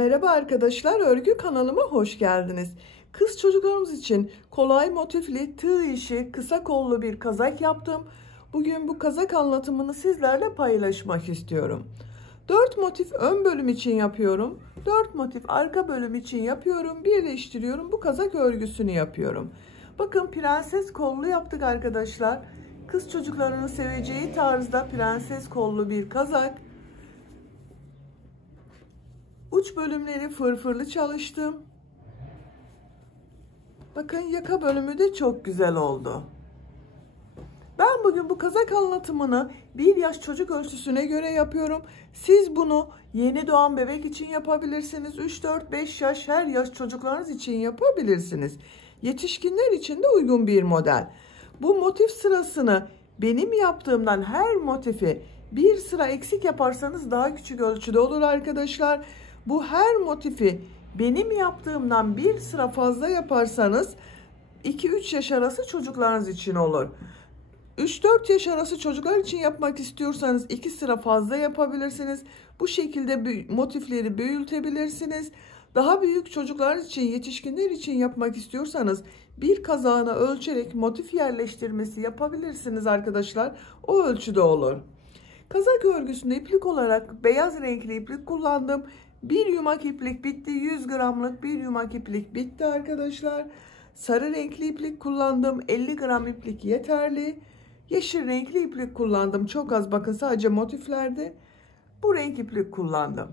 Merhaba arkadaşlar, örgü kanalıma hoş geldiniz. Kız çocuklarımız için kolay motifli tığ işi kısa kollu bir kazak yaptım. Bugün bu kazak anlatımını sizlerle paylaşmak istiyorum. 4 motif ön bölüm için yapıyorum. 4 motif arka bölüm için yapıyorum. Birleştiriyorum. Bu kazak örgüsünü yapıyorum. Bakın prenses kollu yaptık arkadaşlar. Kız çocuklarının seveceği tarzda prenses kollu bir kazak. Uç bölümleri fırfırlı çalıştım. Bakın yaka bölümü de çok güzel oldu. Ben bugün bu kazak anlatımını 1 yaş çocuk ölçüsüne göre yapıyorum. Siz bunu yeni doğan bebek için yapabilirsiniz. 3, 4, 5 yaş her yaş çocuklarınız için yapabilirsiniz. Yetişkinler için de uygun bir model. Bu motif sırasını benim yaptığımdan her motifi bir sıra eksik yaparsanız daha küçük ölçüde olur arkadaşlar. Bu her motifi benim yaptığımdan bir sıra fazla yaparsanız 2-3 yaş arası çocuklarınız için olur. 3-4 yaş arası çocuklar için yapmak istiyorsanız 2 sıra fazla yapabilirsiniz. Bu şekilde motifleri büyütebilirsiniz. Daha büyük çocuklar için, yetişkinler için yapmak istiyorsanız bir kazağına ölçerek motif yerleştirmesi yapabilirsiniz arkadaşlar. O ölçüde olur. Kazak örgüsünde iplik olarak beyaz renkli iplik kullandım. Bir yumak iplik bitti. 100 gramlık bir yumak iplik bitti arkadaşlar. Sarı renkli iplik kullandım. 50 gram iplik yeterli. Yeşil renkli iplik kullandım. Çok az, bakın sadece motiflerde. Bu renk iplik kullandım.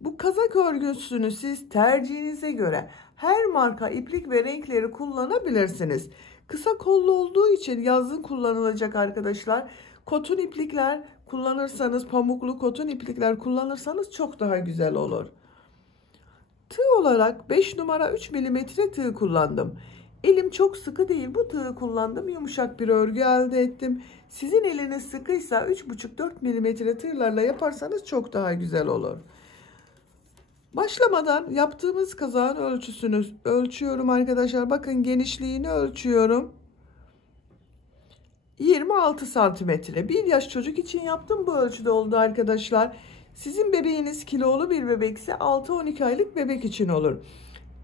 Bu kazak örgüsünü siz tercihinize göre her marka iplik ve renkleri kullanabilirsiniz. Kısa kollu olduğu için yazın kullanılacak arkadaşlar. Koton iplikler kullanırsanız, pamuklu koton iplikler kullanırsanız çok daha güzel olur. Tığ olarak 5 numara 3 milimetre tığ kullandım. Elim çok sıkı değil, bu tığı kullandım. Yumuşak bir örgü elde ettim. Sizin eliniz sıkıysa 3,5-4 milimetre tığlarla yaparsanız çok daha güzel olur. Başlamadan yaptığımız kazağın ölçüsünü ölçüyorum arkadaşlar. Bakın genişliğini ölçüyorum. 26 santimetre. 1 yaş çocuk için yaptım, bu ölçüde oldu arkadaşlar. Sizin bebeğiniz kilolu bir bebekse 6-12 aylık bebek için olur.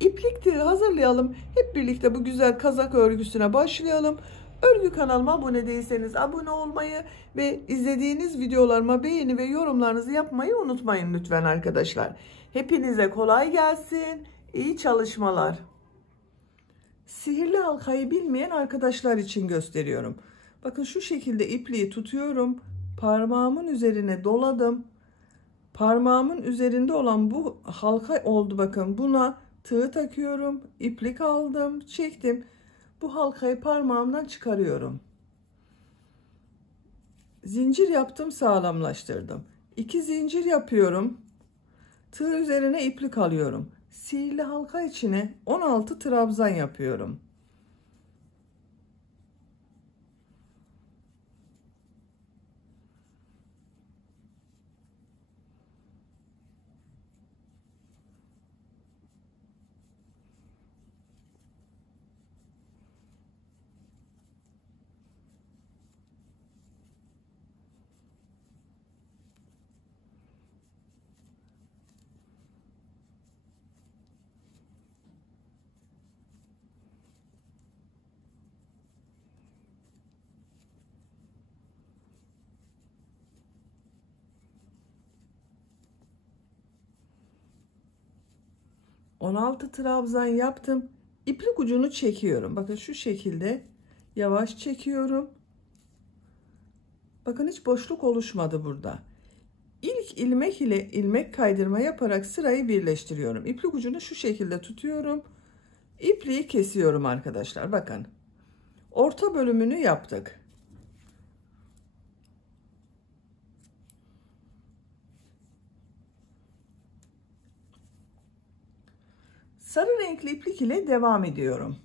İplik tığı hazırlayalım. Hep birlikte bu güzel kazak örgüsüne başlayalım. Örgü kanalıma abone değilseniz abone olmayı ve izlediğiniz videolarıma beğeni ve yorumlarınızı yapmayı unutmayın lütfen arkadaşlar. Hepinize kolay gelsin. İyi çalışmalar. Sihirli halkayı bilmeyen arkadaşlar için gösteriyorum. Bakın şu şekilde ipliği tutuyorum. Parmağımın üzerine doladım. Parmağımın üzerinde olan bu halka oldu, bakın. Buna tığ takıyorum. İplik aldım, çektim. Bu halkayı parmağımdan çıkarıyorum. Zincir yaptım, sağlamlaştırdım. 2 zincir yapıyorum. Tığ üzerine iplik alıyorum. Sihirli halka içine 16 trabzan yapıyorum. ...16 trabzan yaptım. İplik ucunu çekiyorum. Bakın şu şekilde yavaş çekiyorum. Bakın hiç boşluk oluşmadı burada. İlk ilmek ile ilmek kaydırma yaparak sırayı birleştiriyorum. İplik ucunu şu şekilde tutuyorum. İpliği kesiyorum arkadaşlar. Bakın. Orta bölümünü yaptık. Sarı renkli iplik ile devam ediyorum.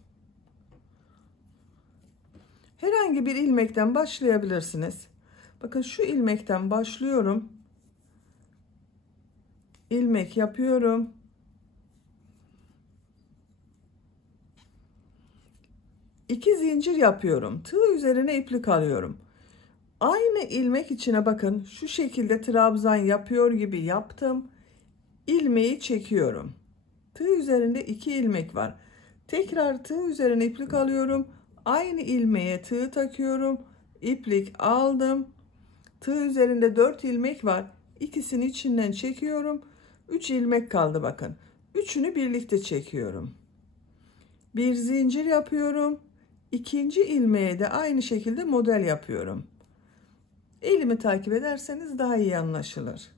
Herhangi bir ilmekten başlayabilirsiniz. Bakın şu ilmekten başlıyorum. İlmek yapıyorum. İki zincir yapıyorum. Tığ üzerine iplik alıyorum. Aynı ilmek içine bakın şu şekilde trabzan yapıyor gibi yaptım. ilmeği çekiyorum. Tığ üzerinde 2 ilmek var. Tekrar tığ üzerine iplik alıyorum. Aynı ilmeğe tığ takıyorum. İplik aldım. Tığ üzerinde 4 ilmek var. İkisini içinden çekiyorum. 3 ilmek kaldı bakın. Üçünü birlikte çekiyorum. Bir zincir yapıyorum. İkinci ilmeğe de aynı şekilde model yapıyorum. Elimi takip ederseniz daha iyi anlaşılır.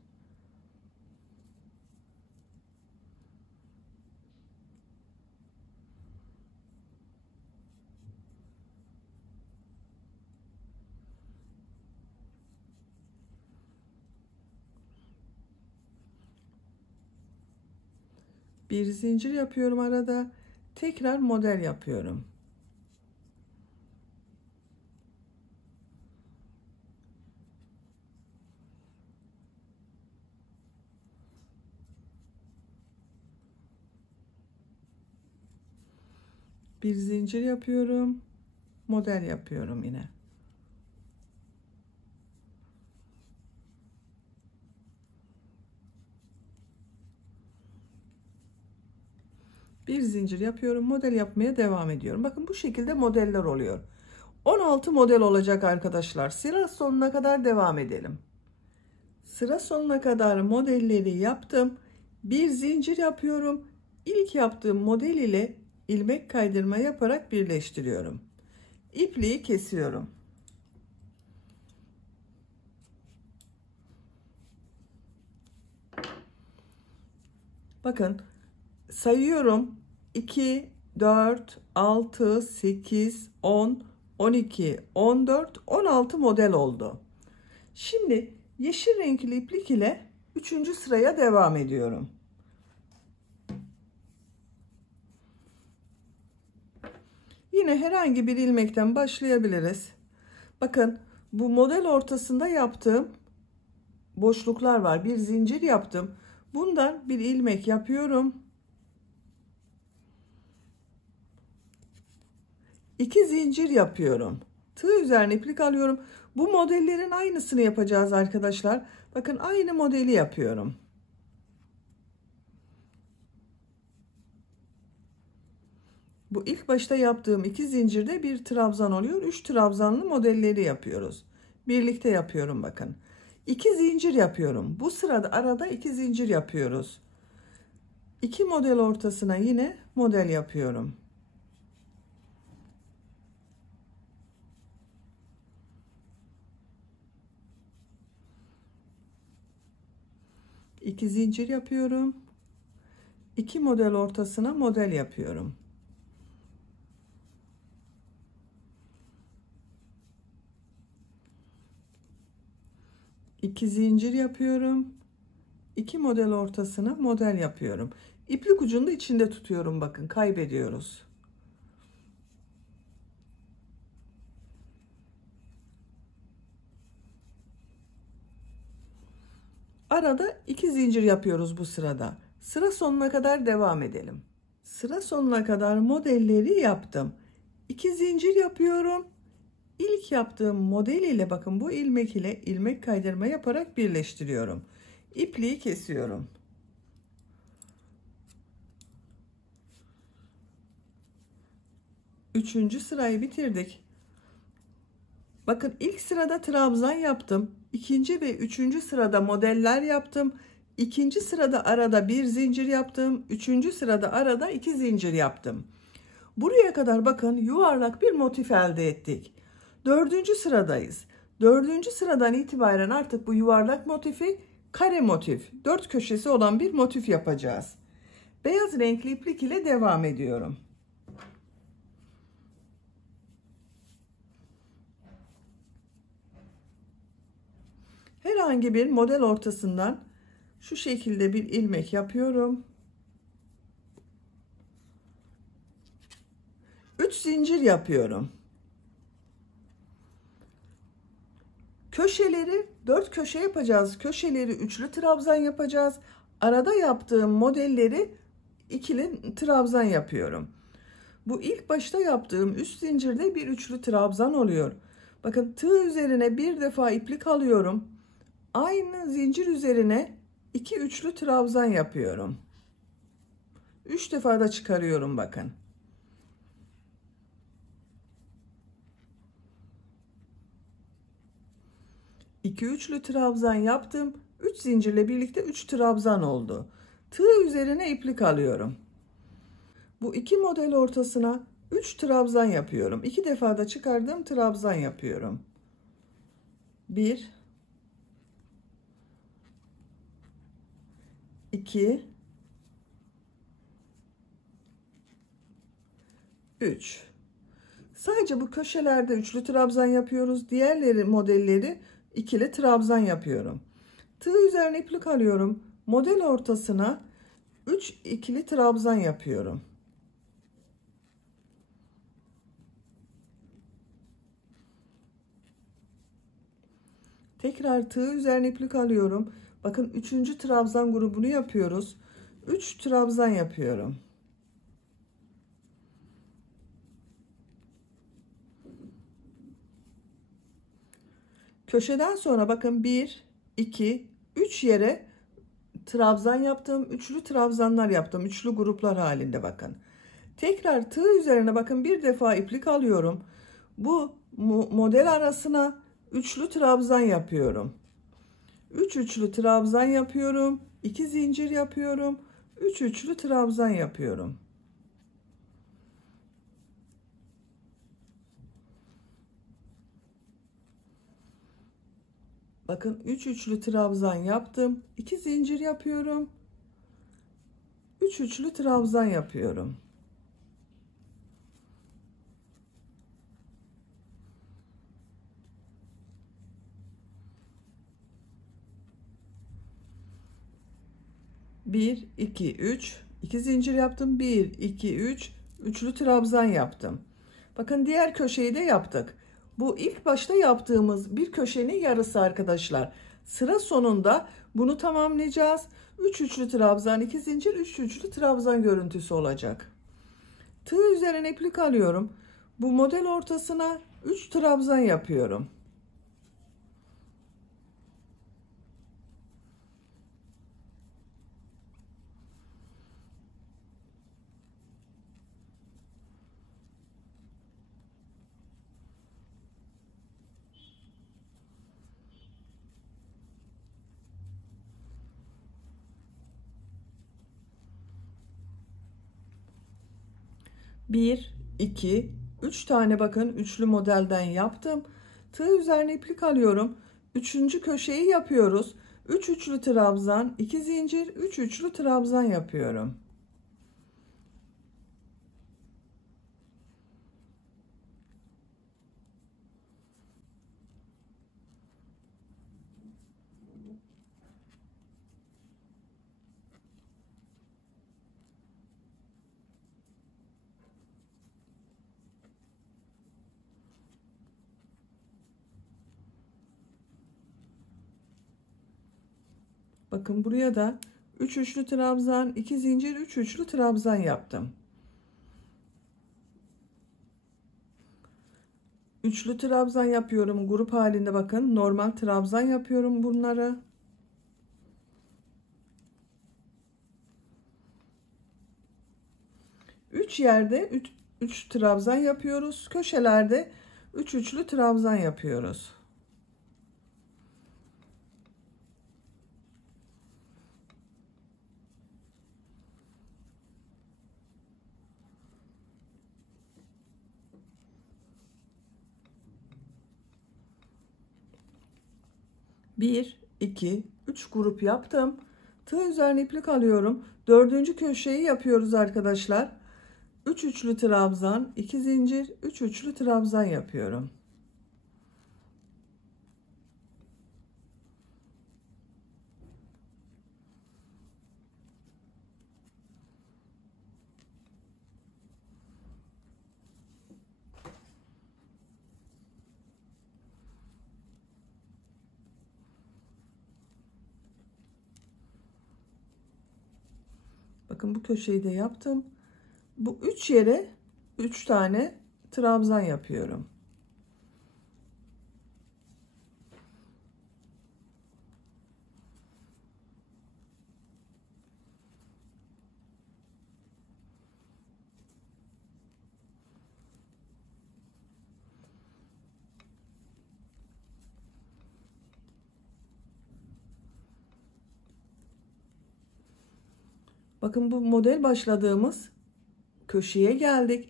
Bir zincir yapıyorum arada. Tekrar model yapıyorum. Bir zincir yapıyorum. Model yapıyorum yine. Bir zincir yapıyorum. Model yapmaya devam ediyorum. Bakın bu şekilde modeller oluyor. 16 model olacak arkadaşlar. Sıra sonuna kadar devam edelim. Sıra sonuna kadar modelleri yaptım. Bir zincir yapıyorum. İlk yaptığım model ile ilmek kaydırma yaparak birleştiriyorum. İpliği kesiyorum. Bakın sayıyorum. 2, 4, 6, 8, 10, 12, 14, 16 model oldu. Şimdi yeşil renkli iplik ile 3. sıraya devam ediyorum. Yine herhangi bir ilmekten başlayabiliriz. Bakın bu model ortasında yaptığım boşluklar var. Bir zincir yaptım. Bundan bir ilmek yapıyorum. 2 zincir yapıyorum. Tığ üzerine iplik alıyorum. Bu modellerin aynısını yapacağız arkadaşlar. Bakın aynı modeli yapıyorum. Bu ilk başta yaptığım 2 zincirde bir trabzan oluyor. 3 trabzanlı modelleri yapıyoruz. Birlikte yapıyorum bakın. 2 zincir yapıyorum. Bu sırada arada 2 zincir yapıyoruz. 2 model ortasına yine model yapıyorum. İki zincir yapıyorum. 2 model ortasına model yapıyorum. İki zincir yapıyorum. 2 model ortasına model yapıyorum. İplik ucunu da içinde tutuyorum bakın, kaybediyoruz. Arada 2 zincir yapıyoruz bu sırada. Sıra sonuna kadar devam edelim. Sıra sonuna kadar modelleri yaptım. 2 zincir yapıyorum. İlk yaptığım model ile bakın bu ilmek ile ilmek kaydırma yaparak birleştiriyorum. İpliği kesiyorum. Üçüncü sırayı bitirdik. Bakın ilk sırada trabzan yaptım. İkinci ve üçüncü sırada modeller yaptım. İkinci sırada arada bir zincir yaptım. Üçüncü sırada arada 2 zincir yaptım. Buraya kadar bakın yuvarlak bir motif elde ettik. Dördüncü sıradayız. Dördüncü sıradan itibaren artık bu yuvarlak motifi kare motif, 4 köşesi olan bir motif yapacağız. Beyaz renkli iplik ile devam ediyorum. Herhangi bir model ortasından şu şekilde bir ilmek yapıyorum. 3 zincir yapıyorum. Köşeleri 4 köşe yapacağız. Köşeleri üçlü trabzan yapacağız. Arada yaptığım modelleri ikili trabzan yapıyorum. Bu ilk başta yaptığım üst zincirde bir üçlü trabzan oluyor. Bakın tığ üzerine bir defa iplik alıyorum. Aynı zincir üzerine 2 üçlü trabzan yapıyorum. 3 defa da çıkarıyorum bakın. 2 üçlü trabzan yaptım. 3 zincirle birlikte 3 trabzan oldu. Tığ üzerine iplik alıyorum. Bu iki model ortasına 3 trabzan yapıyorum. 2 defa da çıkardığım trabzan yapıyorum. 1 2 3. Sadece bu köşelerde üçlü trabzan yapıyoruz. Diğerleri modelleri ikili trabzan yapıyorum. Tığ üzerine iplik alıyorum. Model ortasına 3 ikili trabzan yapıyorum. Tekrar tığ üzerine iplik alıyorum. Bakın 3. trabzan grubunu yapıyoruz. 3 trabzan yapıyorum. Köşeden sonra bakın 1 2 3 yere trabzan yaptım. Üçlü trabzanlar yaptım. Üçlü gruplar halinde bakın. Tekrar tığ üzerine bakın bir defa iplik alıyorum. Bu model arasına üçlü trabzan yapıyorum. 3 üçlü trabzan yapıyorum. 2 zincir yapıyorum. 3 üçlü trabzan yapıyorum. Bakın 3 üçlü trabzan yaptım. 2 zincir yapıyorum. 3 üçlü trabzan yapıyorum. Bir, iki, üç. 2 zincir yaptım. 1, 2, 3. Üçlü trabzan yaptım. Bakın diğer köşeyi de yaptık. Bu ilk başta yaptığımız bir köşenin yarısı arkadaşlar. Sıra sonunda bunu tamamlayacağız. 3 üçlü trabzan, 2 zincir, 3 üçlü trabzan görüntüsü olacak. Tığ üzerine iplik alıyorum. Bu model ortasına 3 trabzan yapıyorum. Bir, iki, üç tane bakın üçlü modelden yaptım. Tığ üzerine iplik alıyorum. Üçüncü köşeyi yapıyoruz. 3 üçlü trabzan, 2 zincir, 3 üçlü trabzan yapıyorum. Bakın buraya da 3 üçlü trabzan, 2 zincir, 3 üçlü trabzan yaptım. Üçlü trabzan yapıyorum grup halinde, bakın normal trabzan yapıyorum bunları. Üç yerde 3 trabzan yapıyoruz. Köşelerde 3 üçlü trabzan yapıyoruz. Bir, iki, üç grup yaptım. Tığ üzerine iplik alıyorum. Dördüncü köşeyi yapıyoruz arkadaşlar. 3 üçlü trabzan, 2 zincir, 3 üçlü trabzan yapıyorum. Bakın bu köşeyi de yaptım. Bu 3 yere 3 tane trabzan yapıyorum. Bakın bu model başladığımız köşeye geldik.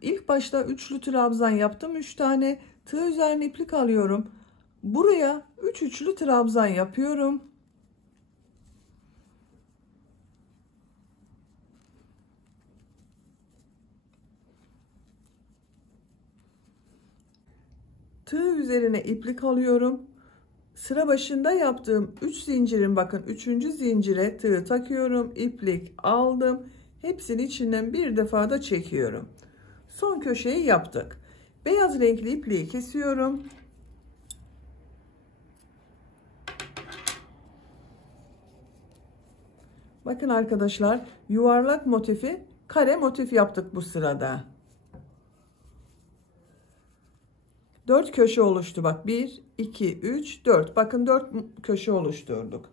İlk başta üçlü trabzan yaptım. 3 tane tığ üzerine iplik alıyorum. Buraya 3 üçlü trabzan yapıyorum. Tığ üzerine iplik alıyorum. Sıra başında yaptığım 3 zincirin bakın 3. zincire tığ takıyorum. İplik aldım. Hepsini içinden bir defa da çekiyorum. Son köşeyi yaptık. Beyaz renkli ipliği kesiyorum. Bakın arkadaşlar, yuvarlak motifi kare motif yaptık bu sırada. 4 köşe oluştu bak. 1, 2, 3, 4. Bakın 4 köşe oluşturduk.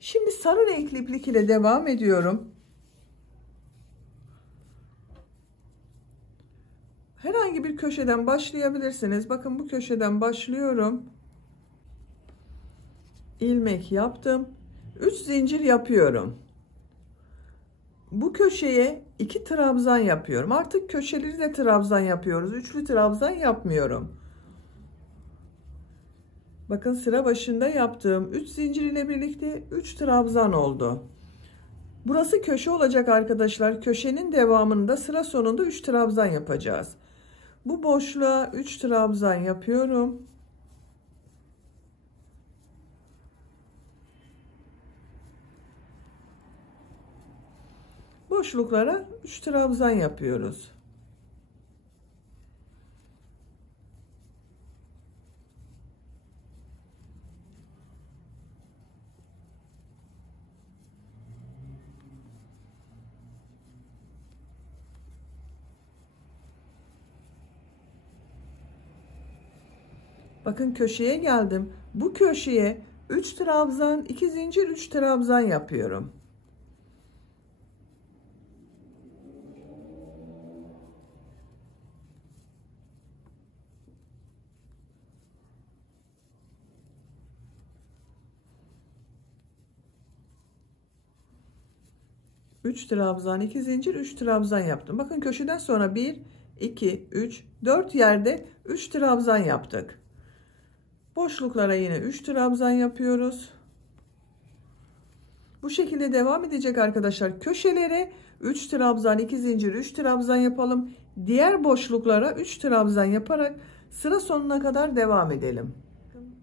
Şimdi sarı renkli iplik ile devam ediyorum. Herhangi bir köşeden başlayabilirsiniz. Bakın bu köşeden başlıyorum. İlmek yaptım. 3 zincir yapıyorum. Bu köşeye 2 trabzan yapıyorum. Artık köşeleri de trabzan yapıyoruz. Üçlü trabzan yapmıyorum. Bakın sıra başında yaptığım 3 zincir ile birlikte 3 trabzan oldu. Burası köşe olacak arkadaşlar. Köşenin devamında sıra sonunda 3 trabzan yapacağız. Bu boşluğa 3 trabzan yapıyorum. Boşluklara 3 trabzan yapıyoruz. Bakın köşeye geldim. Bu köşeye 3 trabzan, 2 zincir, 3 trabzan yapıyorum. Üç trabzan, 2 zincir, 3 trabzan yaptım. Bakın köşeden sonra 1, 2, 3, 4 yerde 3 trabzan yaptık. Boşluklara yine 3 trabzan yapıyoruz. Bu şekilde devam edecek arkadaşlar. Köşelere 3 trabzan, 2 zincir, 3 trabzan yapalım. Diğer boşluklara 3 trabzan yaparak sıra sonuna kadar devam edelim.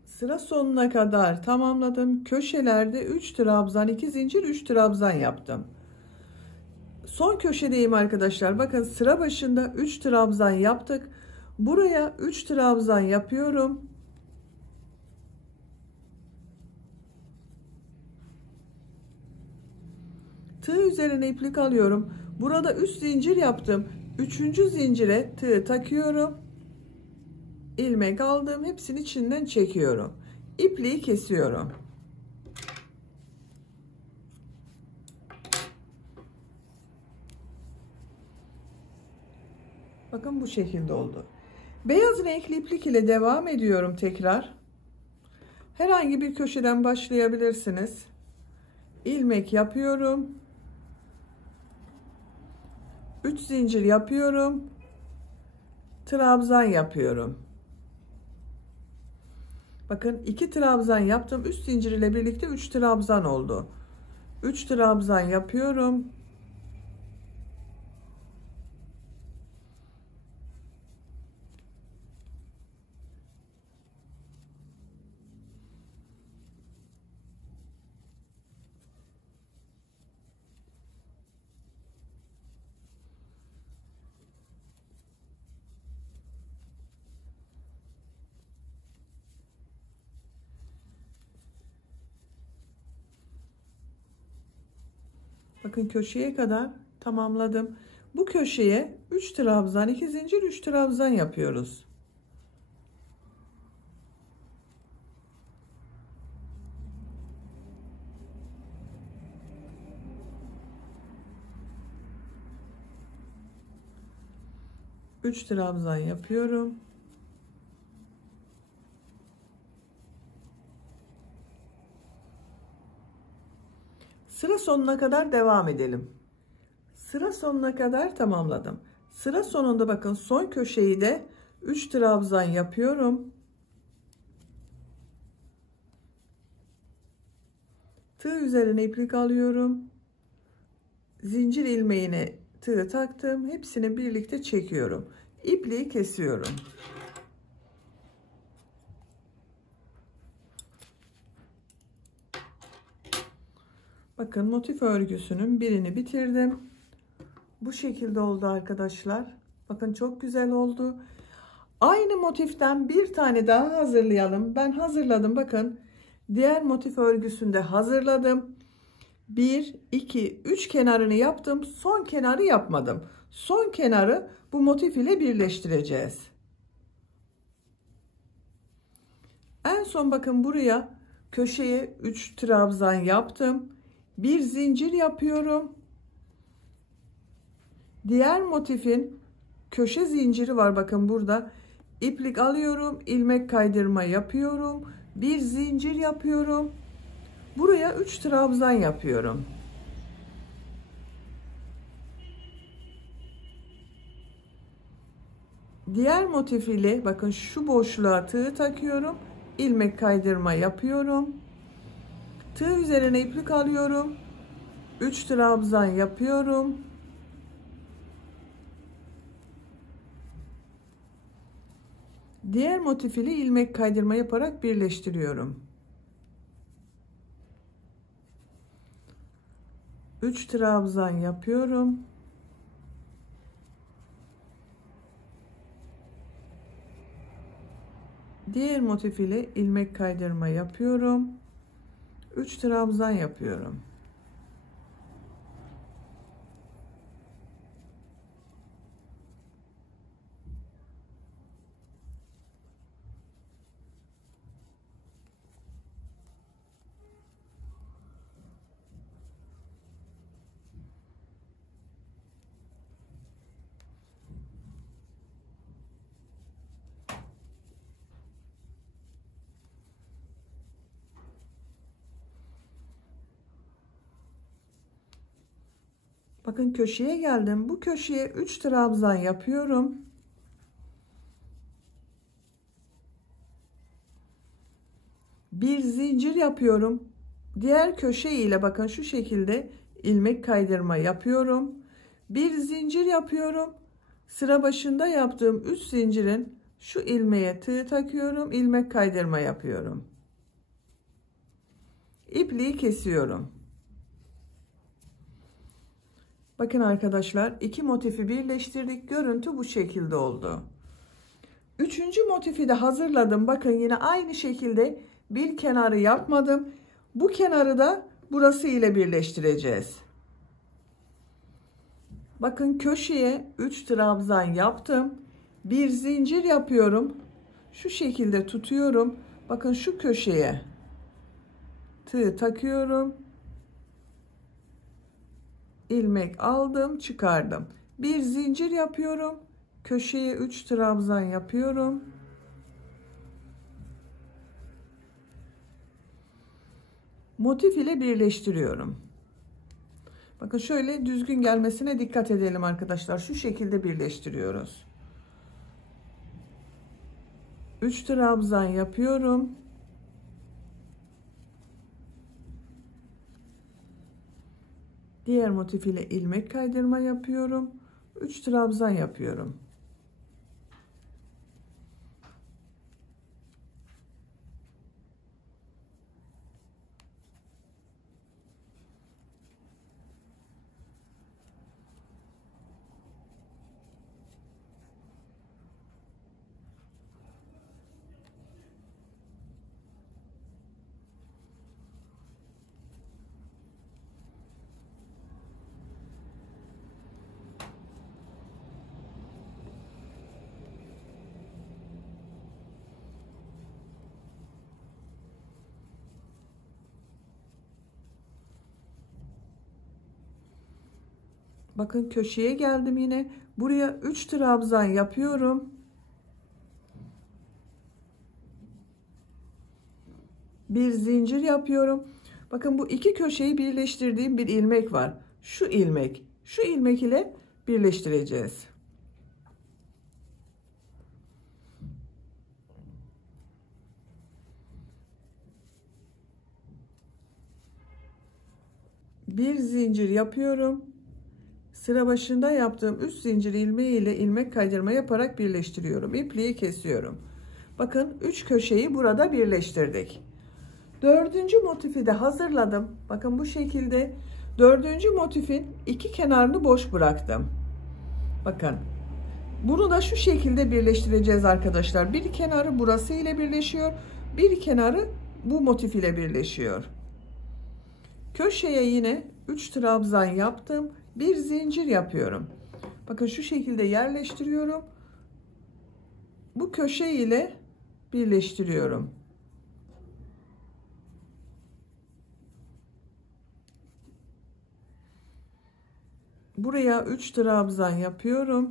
Sıra sonuna kadar tamamladım. Köşelerde 3 trabzan, 2 zincir, 3 trabzan yaptım. Son köşedeyim arkadaşlar. Bakın sıra başında 3 trabzan yaptık. Buraya 3 trabzan yapıyorum. Tığ üzerine iplik alıyorum. Burada 3 zincir yaptım. 3. zincire tığ takıyorum. İlmek aldım. Hepsini içinden çekiyorum. İpliği kesiyorum. Bakın bu şekilde oldu. Beyaz renkli iplik ile devam ediyorum tekrar. Herhangi bir köşeden başlayabilirsiniz. İlmek yapıyorum. 3 zincir yapıyorum. Trabzan yapıyorum. Bakın 2 trabzan yaptım. 3 zincir ile birlikte 3 trabzan oldu. 3 trabzan yapıyorum. Bakın köşeye kadar tamamladım. Bu köşeye 3 trabzan, 2 zincir, 3 trabzan yapıyoruz. Üç trabzan yapıyorum. Sıra sonuna kadar devam edelim. Sıra sonuna kadar tamamladım. Sıra sonunda bakın son köşeyi de 3 trabzan yapıyorum. Tığ üzerine iplik alıyorum. Zincir ilmeğine tığ taktım. Hepsini birlikte çekiyorum. İpliği kesiyorum. Bakın motif örgüsünün birini bitirdim. Bu şekilde oldu arkadaşlar. Bakın çok güzel oldu. Aynı motiften bir tane daha hazırlayalım. Ben hazırladım. Bakın diğer motif örgüsünde hazırladım. 1, 2, 3 kenarını yaptım. Son kenarı yapmadım. Son kenarı bu motif ile birleştireceğiz. En son bakın buraya köşeye 3 trabzan yaptım. Bir zincir yapıyorum. Diğer motifin köşe zinciri var bakın burada. İplik alıyorum, ilmek kaydırma yapıyorum. Bir zincir yapıyorum. Buraya 3 trabzan yapıyorum. Diğer motif ile bakın şu boşluğa tığ takıyorum. İlmek kaydırma yapıyorum. Tığ üzerine iplik alıyorum. 3 trabzan yapıyorum. Diğer motif ile ilmek kaydırma yaparak birleştiriyorum. 3 trabzan yapıyorum. Diğer motif ile ilmek kaydırma yapıyorum. 3 trabzan yapıyorum. Bakın köşeye geldim. Bu köşeye 3 trabzan yapıyorum. Bir zincir yapıyorum. Diğer köşe ile bakın şu şekilde ilmek kaydırma yapıyorum. Bir zincir yapıyorum. Sıra başında yaptığım 3 zincirin şu ilmeğe tığ takıyorum. İlmek kaydırma yapıyorum. İpliği kesiyorum. Bakın arkadaşlar, iki motifi birleştirdik. Görüntü bu şekilde oldu. Üçüncü motifi de hazırladım. Bakın yine aynı şekilde bir kenarı yapmadım. Bu kenarı da burası ile birleştireceğiz. Bakın köşeye 3 trabzan yaptım. Bir zincir yapıyorum. Şu şekilde tutuyorum. Bakın şu köşeye tığ takıyorum. İlmek aldım, çıkardım. Bir zincir yapıyorum. Köşeye 3 trabzan yapıyorum. Motif ile birleştiriyorum. Bakın şöyle düzgün gelmesine dikkat edelim arkadaşlar. Şu şekilde birleştiriyoruz. 3 trabzan yapıyorum. Diğer motif ile ilmek kaydırma yapıyorum. 3 trabzan yapıyorum. Bakın köşeye geldim yine. Buraya 3 trabzan yapıyorum. Bir zincir yapıyorum. Bakın bu iki köşeyi birleştirdiğim bir ilmek var. Şu ilmek ile birleştireceğiz. Bir zincir yapıyorum. Sıra başında yaptığım 3 zincir ilmeği ile ilmek kaydırma yaparak birleştiriyorum. İpliği kesiyorum. Bakın 3 köşeyi burada birleştirdik. Dördüncü motifi de hazırladım. Bakın bu şekilde dördüncü motifin iki kenarını boş bıraktım. Bakın bunu da şu şekilde birleştireceğiz arkadaşlar. Bir kenarı burası ile birleşiyor. Bir kenarı bu motif ile birleşiyor. Köşeye yine 3 trabzan yaptım. Bir zincir yapıyorum. Bakın şu şekilde yerleştiriyorum. Bu köşe ile birleştiriyorum. Buraya 3 trabzan yapıyorum.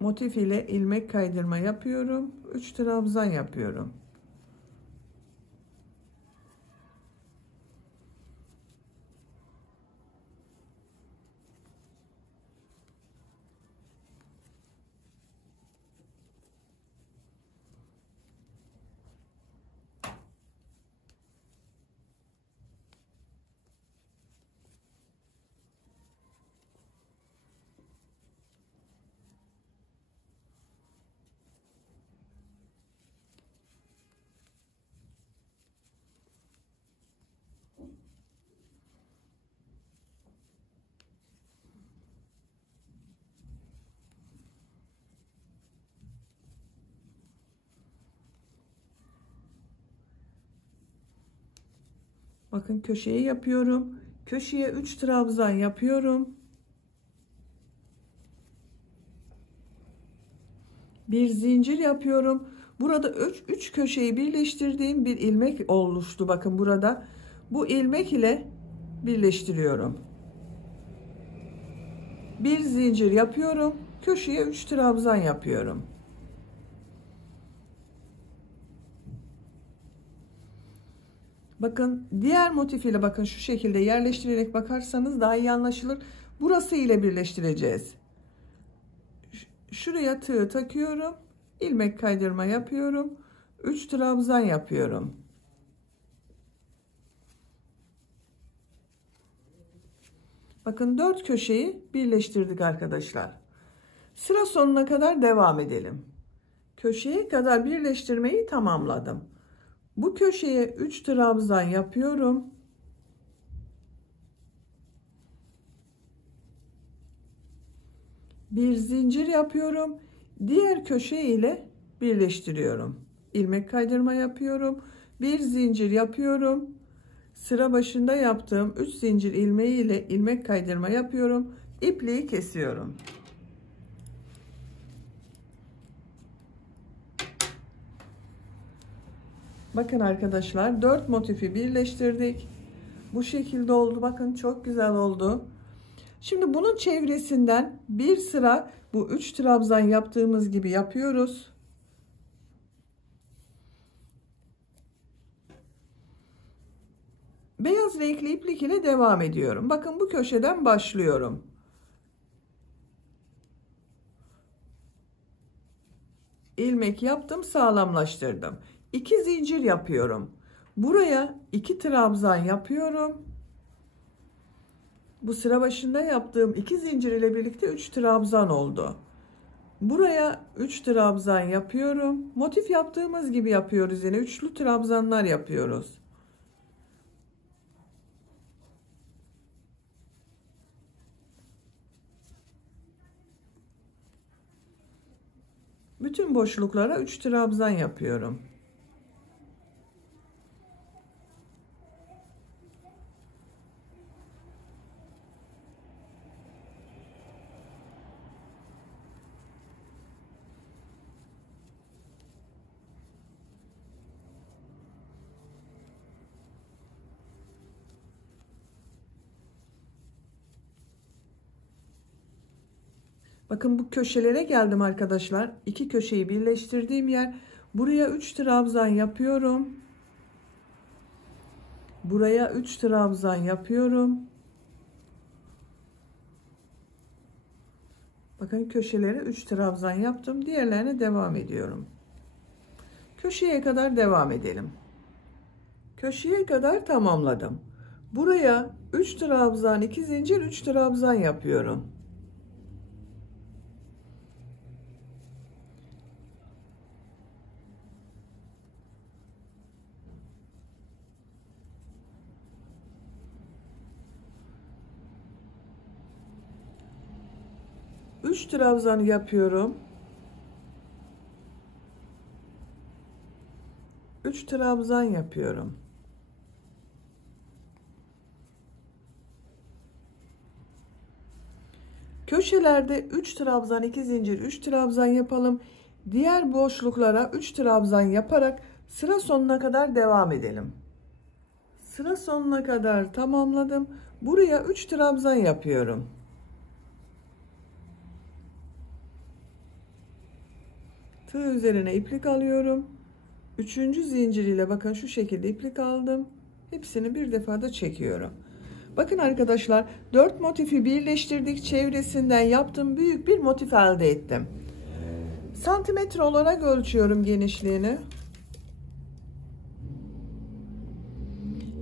Motif ile ilmek kaydırma yapıyorum. 3 trabzan yapıyorum. Bakın köşeyi yapıyorum. Köşeye 3 trabzan yapıyorum. Bir zincir yapıyorum. Burada 3 köşeyi birleştirdiğim bir ilmek oluştu. Bakın burada. Bu ilmek ile birleştiriyorum. Bir zincir yapıyorum. Köşeye 3 trabzan yapıyorum. Bakın diğer motif ile bakın şu şekilde yerleştirerek bakarsanız daha iyi anlaşılır. Burası ile birleştireceğiz. Şuraya tığ takıyorum. İlmek kaydırma yapıyorum. 3 trabzan yapıyorum. Bakın 4 köşeyi birleştirdik arkadaşlar. Sıra sonuna kadar devam edelim. Köşeye kadar birleştirmeyi tamamladım. Bu köşeye 3 trabzan yapıyorum. Bir zincir yapıyorum. Diğer köşe ile birleştiriyorum. İlmek kaydırma yapıyorum. Bir zincir yapıyorum. Sıra başında yaptığım 3 zincir ilmeği ile ilmek kaydırma yapıyorum. İpliği kesiyorum. Bakın arkadaşlar 4 motifi birleştirdik. Bu şekilde oldu. Bakın çok güzel oldu. Şimdi bunun çevresinden bir sıra bu 3 trabzan yaptığımız gibi yapıyoruz. Beyaz renkli iplik ile devam ediyorum. Bakın bu köşeden başlıyorum. İlmek yaptım, sağlamlaştırdım. 2 zincir yapıyorum. Buraya 2 trabzan yapıyorum. Bu sıra başında yaptığım 2 zincir ile birlikte 3 trabzan oldu. Buraya 3 trabzan yapıyorum. Motif yaptığımız gibi yapıyoruz, yine üçlü trabzanlar yapıyoruz. Bütün boşluklara 3 trabzan yapıyorum. Bakın bu köşelere geldim arkadaşlar. İki köşeyi birleştirdiğim yer. Buraya 3 trabzan yapıyorum. Buraya 3 trabzan yapıyorum. Bakın köşelere 3 trabzan yaptım. Diğerlerine devam ediyorum. Köşeye kadar devam edelim. Köşeye kadar tamamladım. Buraya 3 trabzan, 2 zincir, 3 trabzan yapıyorum. Üç trabzan yapıyorum. 3 trabzan yapıyorum. Köşelerde 3 trabzan, 2 zincir, 3 trabzan yapalım. Diğer boşluklara 3 trabzan yaparak sıra sonuna kadar devam edelim. Sıra sonuna kadar tamamladım. Buraya 3 trabzan yapıyorum. Tığ üzerine iplik alıyorum. Üçüncü zincir ile bakın şu şekilde iplik aldım. Hepsini bir defada çekiyorum. Bakın arkadaşlar 4 motifi birleştirdik. Çevresinden yaptığım büyük bir motif elde ettim. Santimetre olarak ölçüyorum genişliğini.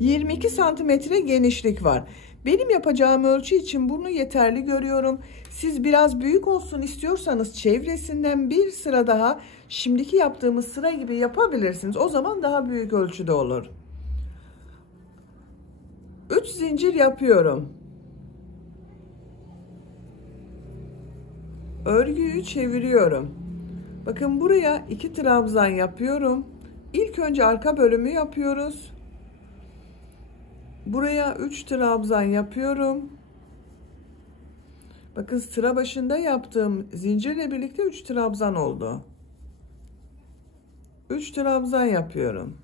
22 santimetre genişlik var. Benim yapacağım ölçü için bunu yeterli görüyorum. Siz biraz büyük olsun istiyorsanız çevresinden bir sıra daha şimdiki yaptığımız sıra gibi yapabilirsiniz. O zaman daha büyük ölçüde olur. 3 zincir yapıyorum. Örgüyü çeviriyorum. Bakın buraya 2 trabzan yapıyorum. İlk önce arka bölümü yapıyoruz. Buraya 3 trabzan yapıyorum. Bakın sıra başında yaptığım zincirle birlikte 3 trabzan oldu. 3 trabzan yapıyorum.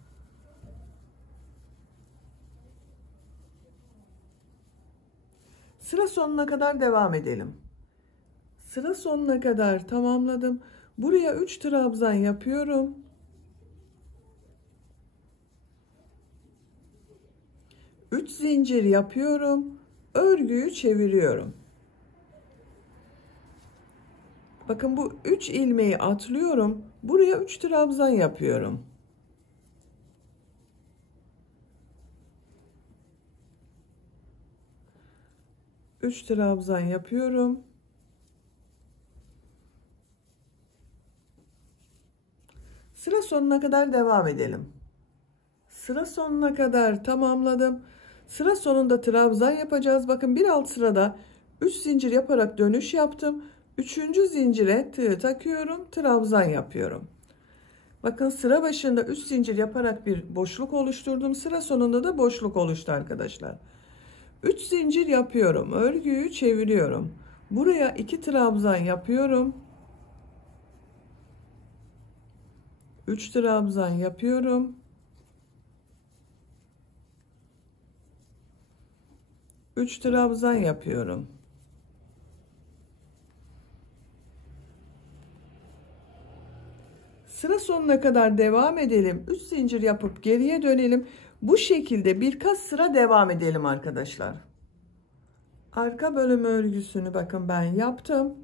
Sıra sonuna kadar devam edelim. Sıra sonuna kadar tamamladım. Buraya 3 trabzan yapıyorum. 3 zincir yapıyorum. Örgüyü çeviriyorum. Bakın bu 3 ilmeği atlıyorum. Buraya 3 trabzan yapıyorum. Üç trabzan yapıyorum. Sıra sonuna kadar devam edelim. Sıra sonuna kadar tamamladım. Sıra sonunda trabzan yapacağız. Bakın bir alt sırada 3 zincir yaparak dönüş yaptım. 3. zincire tığ takıyorum. Trabzan yapıyorum. Bakın sıra başında 3 zincir yaparak bir boşluk oluşturdum. Sıra sonunda da boşluk oluştu arkadaşlar. 3 zincir yapıyorum. Örgüyü çeviriyorum. Buraya 2 trabzan yapıyorum. 3 trabzan yapıyorum. 3 trabzan yapıyorum. Sıra sonuna kadar devam edelim. 3 zincir yapıp geriye dönelim. Bu şekilde birkaç sıra devam edelim arkadaşlar. Arka bölüm örgüsünü bakın ben yaptım.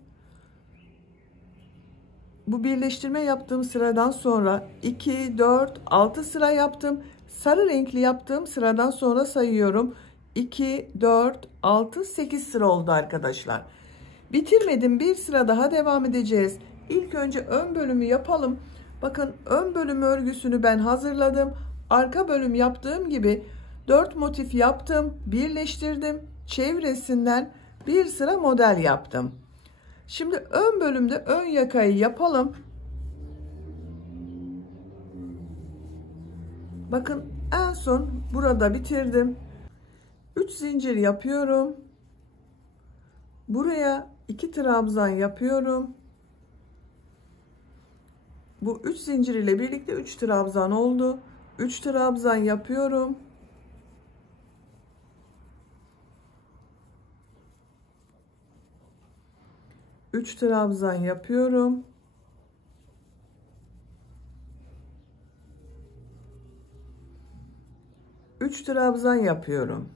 Bu birleştirme yaptığım sıradan sonra 2, 4, 6 sıra yaptım. Sarı renkli yaptığım sıradan sonra sayıyorum. 2, 4, 6, 8 sıra oldu arkadaşlar. Bitirmedim. Bir sıra daha devam edeceğiz. İlk önce ön bölümü yapalım. Bakın ön bölüm örgüsünü ben hazırladım. Arka bölüm yaptığım gibi 4 motif yaptım. Birleştirdim. Çevresinden bir sıra model yaptım. Şimdi ön bölümde ön yakayı yapalım. Bakın en son burada bitirdim. 3 zincir yapıyorum. Buraya 2 trabzan yapıyorum. Bu 3 zincir ile birlikte 3 trabzan oldu. 3 trabzan yapıyorum. 3 trabzan yapıyorum. Üç trabzan yapıyorum.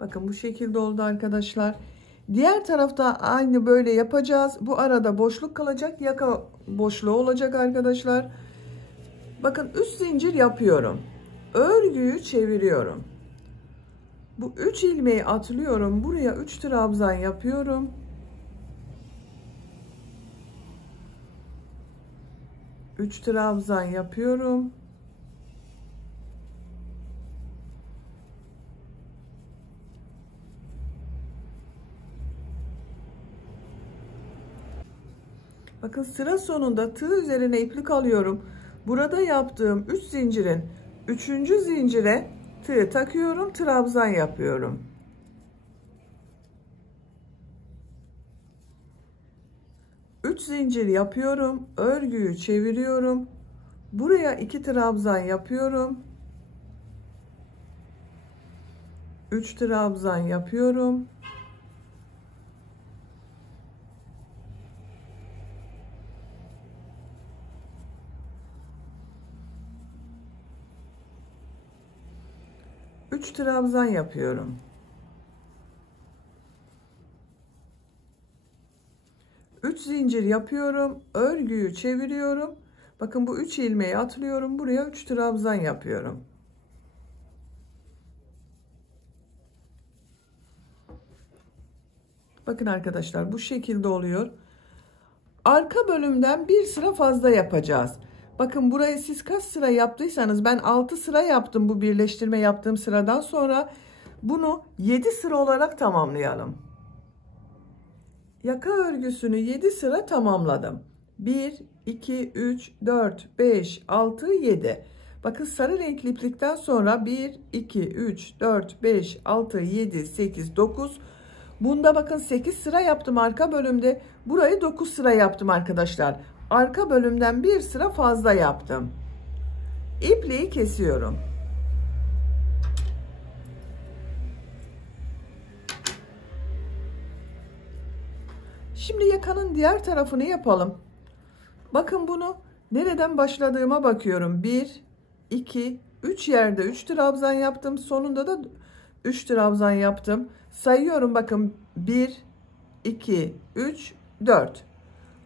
Bakın bu şekilde oldu arkadaşlar. Diğer tarafta aynı böyle yapacağız. Bu arada boşluk kalacak. Yaka boşluğu olacak arkadaşlar. Bakın 3 zincir yapıyorum. Örgüyü çeviriyorum. Bu 3 ilmeği atlıyorum. Buraya 3 trabzan yapıyorum. 3 trabzan yapıyorum. Bakın sıra sonunda tığ üzerine iplik alıyorum. Burada yaptığım 3 zincirin 3. zincire tığ takıyorum, trabzan yapıyorum. Üç zincir yapıyorum, örgüyü çeviriyorum. Buraya 2 trabzan yapıyorum. 3 trabzan yapıyorum. Üç trabzan yapıyorum. 3 zincir yapıyorum, örgüyü çeviriyorum. Bakın bu 3 ilmeği atlıyorum, buraya 3 trabzan yapıyorum. Bakın arkadaşlar bu şekilde oluyor. Arka bölümden bir sıra fazla yapacağız. Bakın burayı siz kaç sıra yaptıysanız, ben 6 sıra yaptım bu birleştirme yaptığım sıradan sonra. Bunu 7 sıra olarak tamamlayalım. Yaka örgüsünü 7 sıra tamamladım. 1, 2, 3, 4, 5, 6, 7. Bakın sarı renkli iplikten sonra 1, 2, 3, 4, 5, 6, 7, 8, 9. Bunda bakın 8 sıra yaptım arka bölümde. Burayı 9 sıra yaptım arkadaşlar. Arka bölümden bir sıra fazla yaptım. İpliği kesiyorum. Şimdi yakanın diğer tarafını yapalım. Bakın bunu nereden başladığıma bakıyorum. 1, 2, 3 yerde 3 trabzan yaptım. Sonunda da 3 trabzan yaptım. Sayıyorum bakın. 1, 2, 3, 4.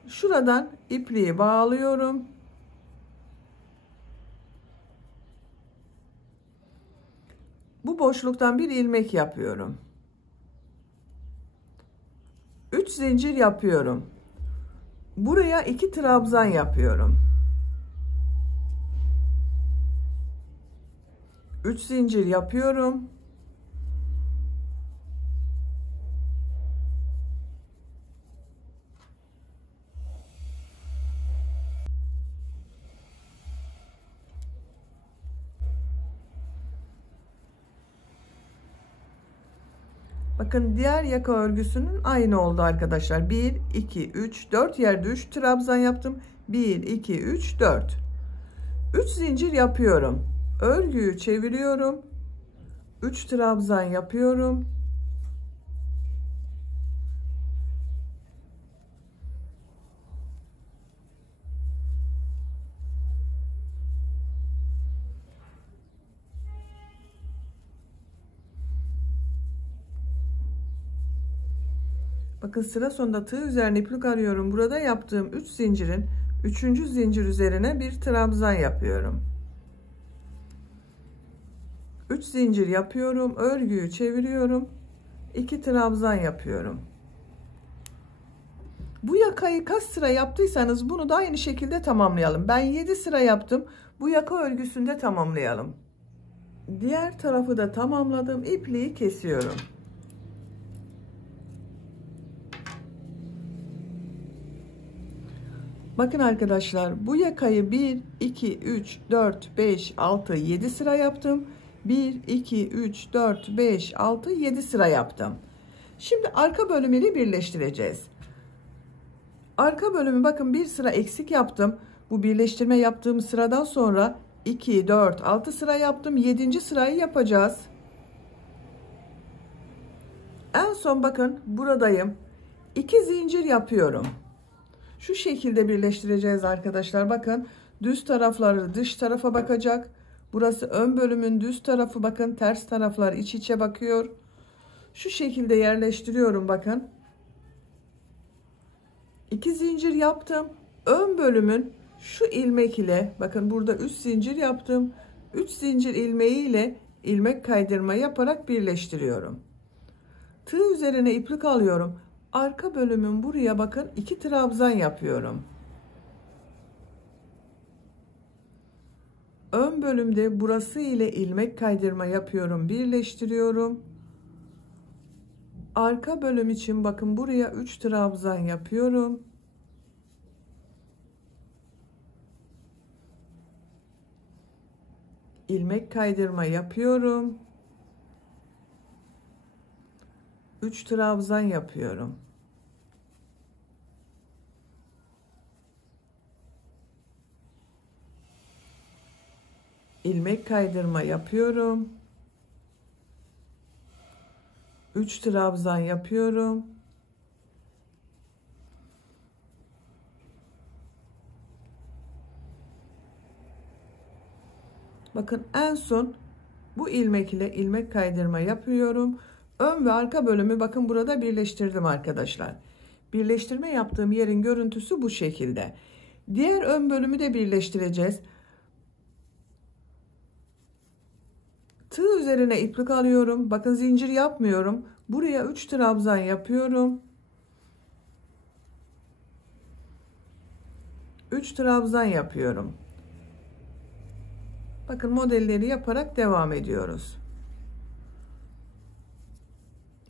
Şuradan ipliği bağlıyorum. Bu boşluktan bir ilmek yapıyorum. 3 zincir yapıyorum. Buraya 2 trabzan yapıyorum. 3 zincir yapıyorum. Bakın diğer yaka örgüsünün aynı oldu arkadaşlar. 1, 2, 3, 4 yerde 3 trabzan yaptım. 1, 2, 3, 4. 3 zincir yapıyorum. Örgüyü çeviriyorum. 3 trabzan yapıyorum. Bakın sıra sonunda tığ üzerine iplik arıyorum. Burada yaptığım 3 zincirin 3. zincir üzerine bir trabzan yapıyorum. 3 zincir yapıyorum. Örgüyü çeviriyorum. 2 trabzan yapıyorum. Bu yakayı kaç sıra yaptıysanız bunu da aynı şekilde tamamlayalım. Ben 7 sıra yaptım. Bu yaka örgüsünde tamamlayalım. Diğer tarafı da tamamladım. İpliği kesiyorum. Bakın arkadaşlar bu yakayı 1, 2, 3, 4, 5, 6, 7 sıra yaptım. 1, 2, 3, 4, 5, 6, 7 sıra yaptım. Şimdi arka bölümünü birleştireceğiz. Arka bölümü bakın bir sıra eksik yaptım. Bu birleştirme yaptığım sıradan sonra 2, 4, 6 sıra yaptım. 7. sırayı yapacağız. En son bakın buradayım. 2 zincir yapıyorum. Şu şekilde birleştireceğiz arkadaşlar. Bakın düz tarafları dış tarafa bakacak. Burası ön bölümün düz tarafı, bakın ters taraflar iç içe bakıyor. Şu şekilde yerleştiriyorum bakın. 2 zincir yaptım. Ön bölümün şu ilmek ile, bakın burada 3 zincir yaptım. 3 zincir ilmeği ile ilmek kaydırma yaparak birleştiriyorum. Tığ üzerine iplik alıyorum. Arka bölümün buraya bakın 2 trabzan yapıyorum. Ön bölümde burası ile ilmek kaydırma yapıyorum, birleştiriyorum. Arka bölüm için bakın buraya 3 trabzan yapıyorum. İlmek kaydırma yapıyorum. 3 trabzan yapıyorum. İlmek kaydırma yapıyorum. 3 trabzan yapıyorum. Bakın en son bu ilmek ile ilmek kaydırma yapıyorum. Ön ve arka bölümü bakın burada birleştirdim arkadaşlar. Birleştirme yaptığım yerin görüntüsü bu şekilde. Diğer ön bölümü de birleştireceğiz. Tığ üzerine iplik alıyorum. Bakın zincir yapmıyorum. Buraya 3 trabzan yapıyorum. 3 trabzan yapıyorum. Bakın modelleri yaparak devam ediyoruz.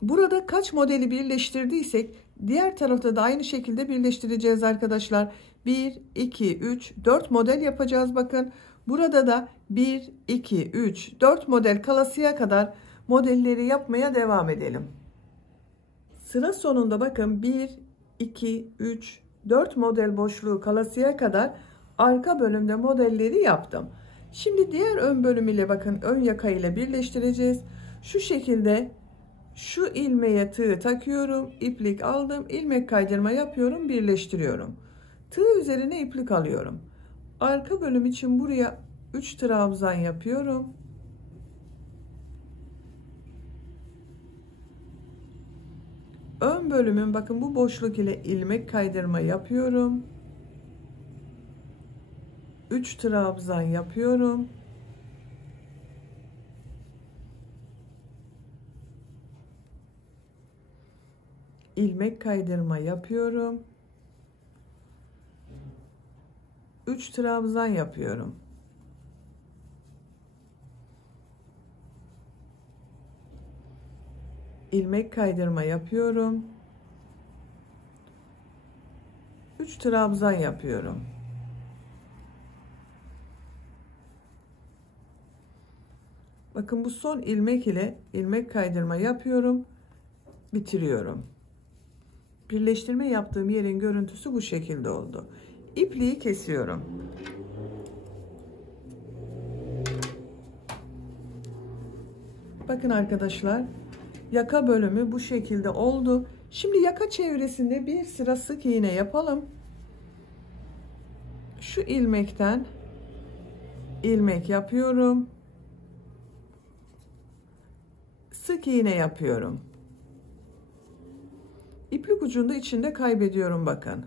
Burada kaç modeli birleştirdiysek diğer tarafta da aynı şekilde birleştireceğiz arkadaşlar. 1, 2, 3, 4 model yapacağız bakın. Burada da 1, 2, 3, 4 model kalasıya kadar modelleri yapmaya devam edelim. Sıra sonunda bakın 1, 2, 3, 4 model boşluğu kalasıya kadar arka bölümde modelleri yaptım. Şimdi diğer ön bölüm ile bakın ön yaka ile birleştireceğiz. Şu şekilde şu ilmeğe tığ takıyorum, iplik aldım, ilmek kaydırma yapıyorum, birleştiriyorum. Tığ üzerine iplik alıyorum. Arka bölüm için buraya 3 trabzan yapıyorum. Ön bölümün bakın bu boşluk ile ilmek kaydırma yapıyorum. 3 trabzan yapıyorum. İlmek kaydırma yapıyorum. 3 trabzan yapıyorum. İlmek kaydırma yapıyorum. 3 trabzan yapıyorum. Bakın bu son ilmek ile ilmek kaydırma yapıyorum. Bitiriyorum. Birleştirme yaptığım yerin görüntüsü bu şekilde oldu. İpliği kesiyorum. Bakın arkadaşlar, yaka bölümü bu şekilde oldu. Şimdi yaka çevresinde bir sıra sık iğne yapalım. Şu ilmekten ilmek yapıyorum. Sık iğne yapıyorum. İplik ucunda içinde kaybediyorum bakın.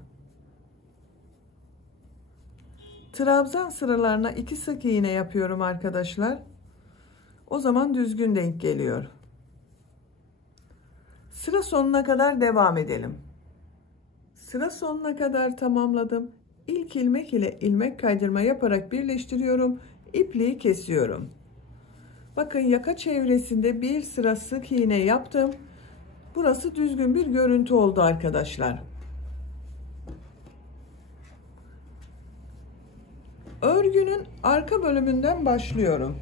Trabzan sıralarına 2 sık iğne yapıyorum arkadaşlar. O zaman düzgün denk geliyor. Sıra sonuna kadar devam edelim. Sıra sonuna kadar tamamladım. İlk ilmek ile ilmek kaydırma yaparak birleştiriyorum. İpliği kesiyorum. Bakın yaka çevresinde bir sıra sık iğne yaptım. Burası düzgün bir görüntü oldu arkadaşlar. Örgünün arka bölümünden başlıyorum.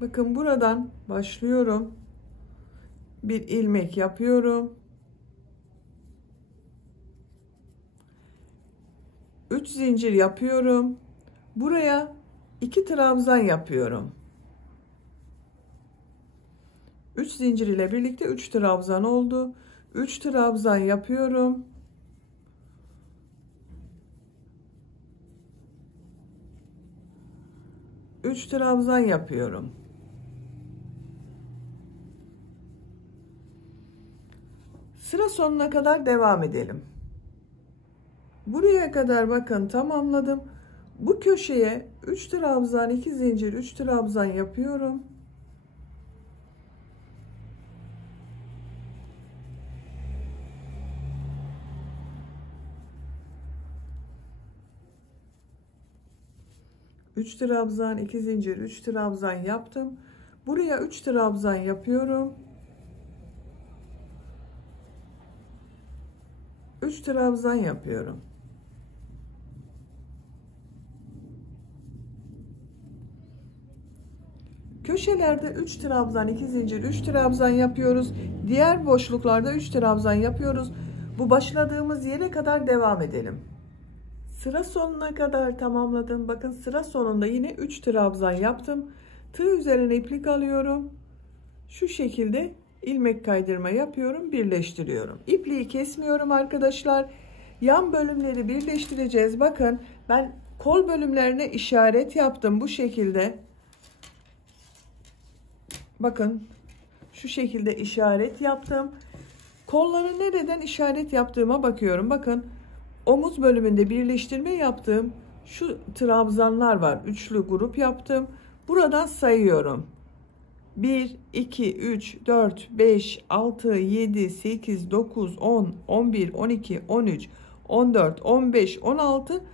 Bakın buradan başlıyorum. Bir ilmek yapıyorum. 3 zincir yapıyorum. Buraya 2 trabzan yapıyorum. 3 zincir ile birlikte 3 trabzan oldu. 3 trabzan yapıyorum. Üç trabzan yapıyorum. Sıra sonuna kadar devam edelim. Buraya kadar bakın tamamladım. Bu köşeye 3 trabzan, 2 zincir, 3 trabzan yapıyorum. Üç trabzan, 2 zincir, 3 trabzan yaptım. Buraya 3 trabzan yapıyorum. 3 trabzan yapıyorum. Köşelerde 3 trabzan, 2 zincir, 3 trabzan yapıyoruz. Diğer boşluklarda 3 trabzan yapıyoruz. Bu başladığımız yere kadar devam edelim. Sıra sonuna kadar tamamladım. Bakın sıra sonunda yine 3 trabzan yaptım. Tığ üzerine iplik alıyorum. Şu şekilde ilmek kaydırma yapıyorum, birleştiriyorum. İpliği kesmiyorum arkadaşlar. Yan bölümleri birleştireceğiz. Bakın ben kol bölümlerine işaret yaptım bu şekilde. Bakın şu şekilde işaret yaptım. Kolları nereden işaret yaptığıma bakıyorum. Bakın omuz bölümünde birleştirme yaptım. Şu trabzanlar var. Üçlü grup yaptım. Buradan sayıyorum. 1, 2, 3, 4, 5, 6, 7, 8, 9, 10, 11, 12, 13, 14, 15, 16,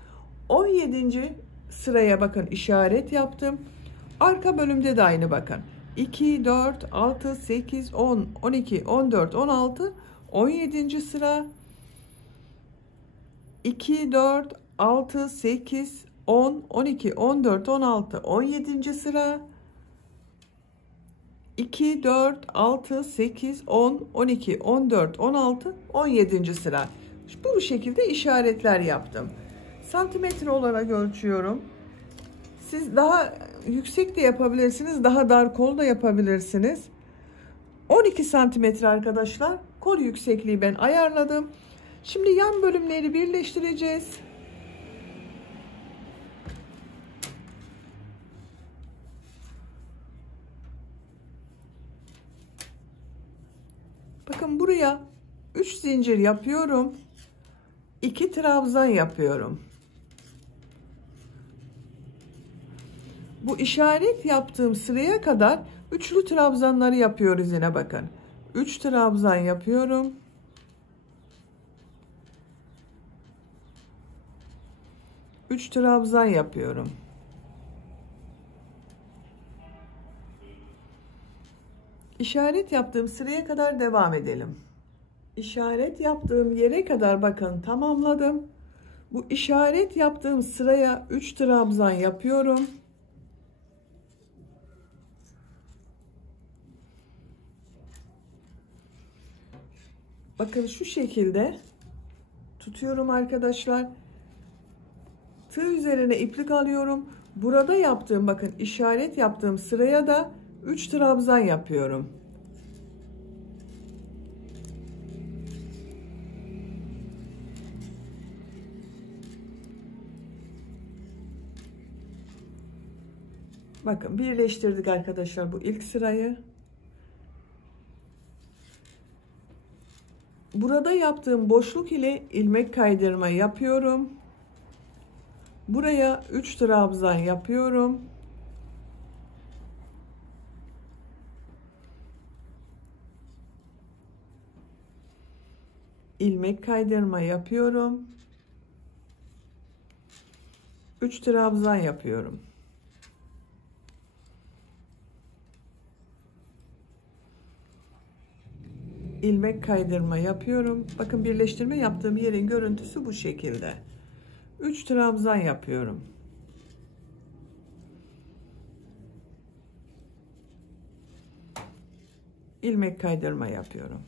17. sıraya bakın işaret yaptım. Arka bölümde de aynı bakın. 2, 4, 6, 8, 10, 12, 14, 16, 17. sıra. 2, 4, 6, 8, 10, 12, 14, 16, 17. sıra. 2, 4, 6, 8, 10, 12, 14, 16, 17. sıra. Bu şekilde işaretler yaptım. Santimetre olarak ölçüyorum. Siz daha yüksek de yapabilirsiniz. Daha dar kol da yapabilirsiniz. 12 santimetre arkadaşlar. Kol yüksekliği ben ayarladım. Şimdi yan bölümleri birleştireceğiz. Bakın buraya 3 zincir yapıyorum. 2 trabzan yapıyorum. Bu işaret yaptığım sıraya kadar üçlü trabzanları yapıyoruz yine bakın. 3 trabzan yapıyorum. Üç trabzan yapıyorum. İşaret yaptığım sıraya kadar devam edelim. İşaret yaptığım yere kadar bakın tamamladım. Bu işaret yaptığım sıraya 3 trabzan yapıyorum. Bakın şu şekilde tutuyorum arkadaşlar. Tığ üzerine iplik alıyorum. Burada yaptığım bakın işaret yaptığım sıraya da 3 trabzan yapıyorum. Bakın birleştirdik arkadaşlar bu ilk sırayı. Burada yaptığım boşluk ile ilmek kaydırma yapıyorum. Buraya 3 trabzan yapıyorum. İlmek kaydırma yapıyorum. 3 trabzan yapıyorum. İlmek kaydırma yapıyorum. Bakın birleştirme yaptığım yerin görüntüsü bu şekilde. 3 trabzan yapıyorum. İlmek kaydırma yapıyorum.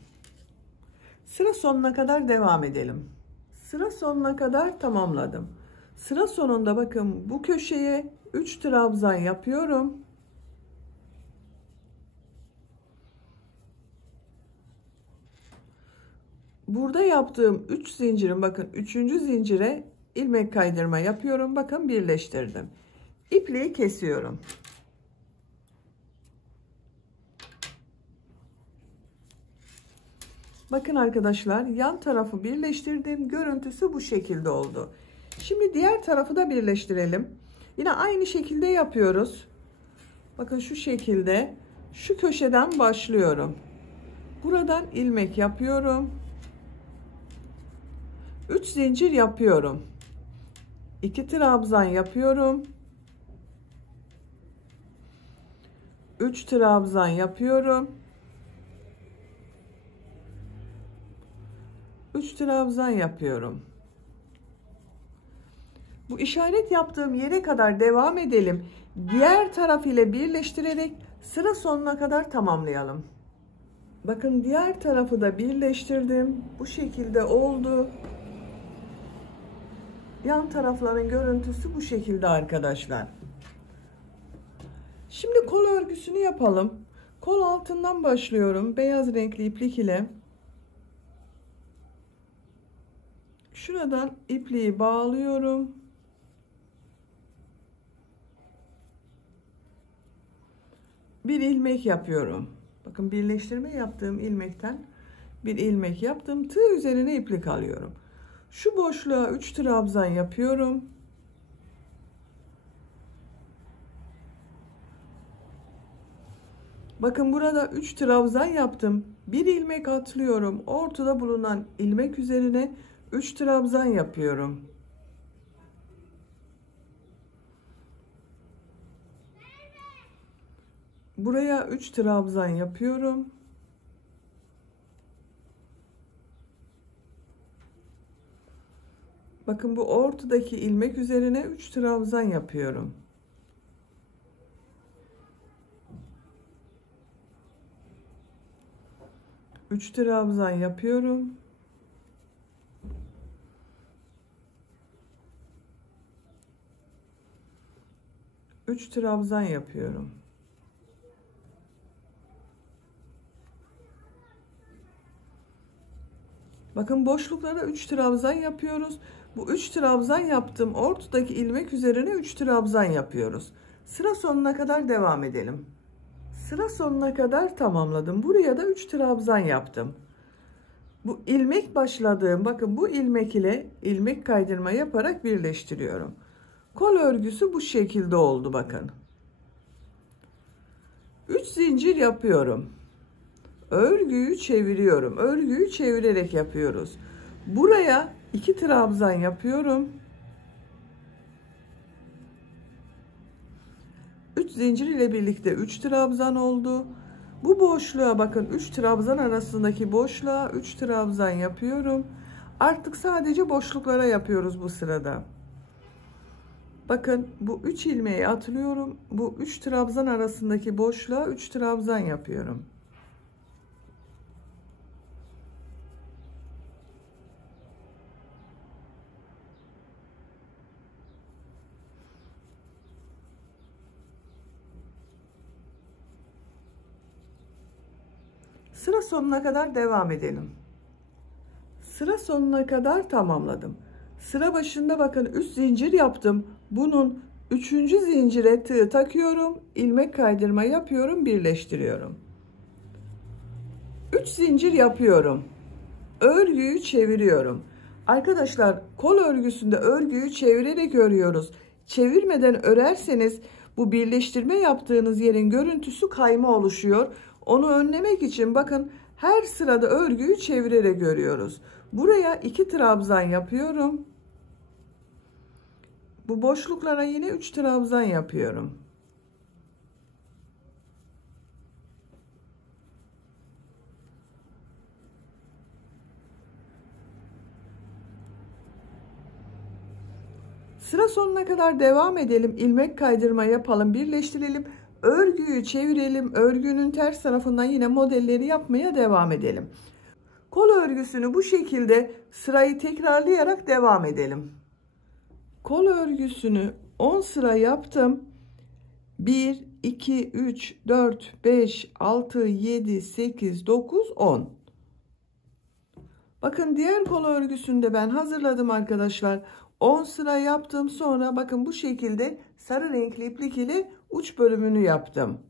Sıra sonuna kadar devam edelim. Sıra sonuna kadar tamamladım. Sıra sonunda bakın bu köşeye 3 trabzan yapıyorum. Burada yaptığım 3 zincirin bakın 3. zincire ilmek kaydırma yapıyorum. Bakın birleştirdim. İpliği kesiyorum. Bakın arkadaşlar, yan tarafı birleştirdim. Görüntüsü bu şekilde oldu. Şimdi diğer tarafı da birleştirelim. Yine aynı şekilde yapıyoruz. Bakın şu şekilde şu köşeden başlıyorum. Buradan ilmek yapıyorum. 3 zincir yapıyorum. 2 trabzan yapıyorum. 3 trabzan yapıyorum. 3 trabzan yapıyorum. Bu işaret yaptığım yere kadar devam edelim. Diğer taraf ile birleştirerek sıra sonuna kadar tamamlayalım. Bakın diğer tarafı da birleştirdim. Bu şekilde oldu. Yan tarafların görüntüsü bu şekilde arkadaşlar. Şimdi kol örgüsünü yapalım. Kol altından başlıyorum. Beyaz renkli iplik ile. Şuradan ipliği bağlıyorum. Bir ilmek yapıyorum. Bakın birleştirme yaptığım ilmekten bir ilmek yaptım. Tığ üzerine iplik alıyorum. Şu boşluğa 3 trabzan yapıyorum. Bakın burada 3 trabzan yaptım. Bir ilmek atlıyorum. Ortada bulunan ilmek üzerine 3 trabzan yapıyorum. Buraya 3 trabzan yapıyorum. Bakın bu ortadaki ilmek üzerine 3 trabzan yapıyorum. Üç trabzan yapıyorum. Üç trabzan yapıyorum. Bakın boşluklara 3 trabzan yapıyoruz. Bu 3 trabzan yaptım. Ortadaki ilmek üzerine 3 trabzan yapıyoruz. Sıra sonuna kadar devam edelim. Sıra sonuna kadar tamamladım. Buraya da 3 trabzan yaptım. Bu ilmek başladığım, bakın bu ilmek ile ilmek kaydırma yaparak birleştiriyorum. Kol örgüsü bu şekilde oldu bakın. 3 zincir yapıyorum. Örgüyü çeviriyorum. Örgüyü çevirerek yapıyoruz. Buraya 2 trabzan yapıyorum. 3 zincir ile birlikte 3 trabzan oldu. Bu boşluğa bakın, 3 trabzan arasındaki boşluğa 3 trabzan yapıyorum. Artık sadece boşluklara yapıyoruz bu sırada. Bakın bu 3 ilmeği atlıyorum. Bu 3 trabzan arasındaki boşluğa 3 trabzan yapıyorum. Sıra sonuna kadar devam edelim. Sıra sonuna kadar tamamladım. Sıra başında bakın 3 zincir yaptım. Bunun 3. zincire tığ takıyorum. İlmek kaydırma yapıyorum. Birleştiriyorum. 3 zincir yapıyorum. Örgüyü çeviriyorum. Arkadaşlar kol örgüsünde örgüyü çevirerek örüyoruz. Çevirmeden örerseniz bu birleştirme yaptığınız yerin görüntüsü kayma oluşuyor. Onu önlemek için bakın her sırada örgüyü çevirerek örüyoruz. Buraya 2 trabzan yapıyorum. Bu boşluklara yine 3 trabzan yapıyorum. Sıra sonuna kadar devam edelim. İlmek kaydırma yapalım, birleştirelim. Örgüyü çevirelim. Örgünün ters tarafından yine modelleri yapmaya devam edelim. Kol örgüsünü bu şekilde sırayı tekrarlayarak devam edelim. Kol örgüsünü 10 sıra yaptım. 1, 2, 3, 4, 5, 6, 7, 8, 9, 10. Bakın diğer kol örgüsünde ben hazırladım arkadaşlar. 10 sıra yaptım. Sonra bakın bu şekilde sarı renkli iplik ile uç bölümünü yaptım.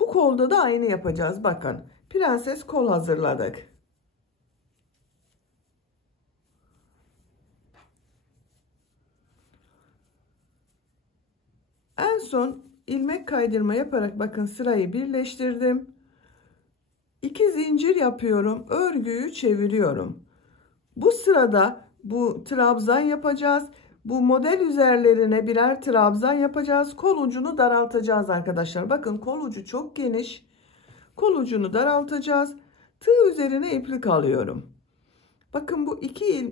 Bu kolda da aynı yapacağız. Bakın prenses kol hazırladık. En son ilmek kaydırma yaparak bakın sırayı birleştirdim. 2 zincir yapıyorum. Örgüyü çeviriyorum. Bu sırada bu trabzan yapacağız. Bu model üzerlerine birer trabzan yapacağız. Kol ucunu daraltacağız arkadaşlar. Bakın kol ucu çok geniş. Kol ucunu daraltacağız. Tığ üzerine iplik alıyorum. Bakın bu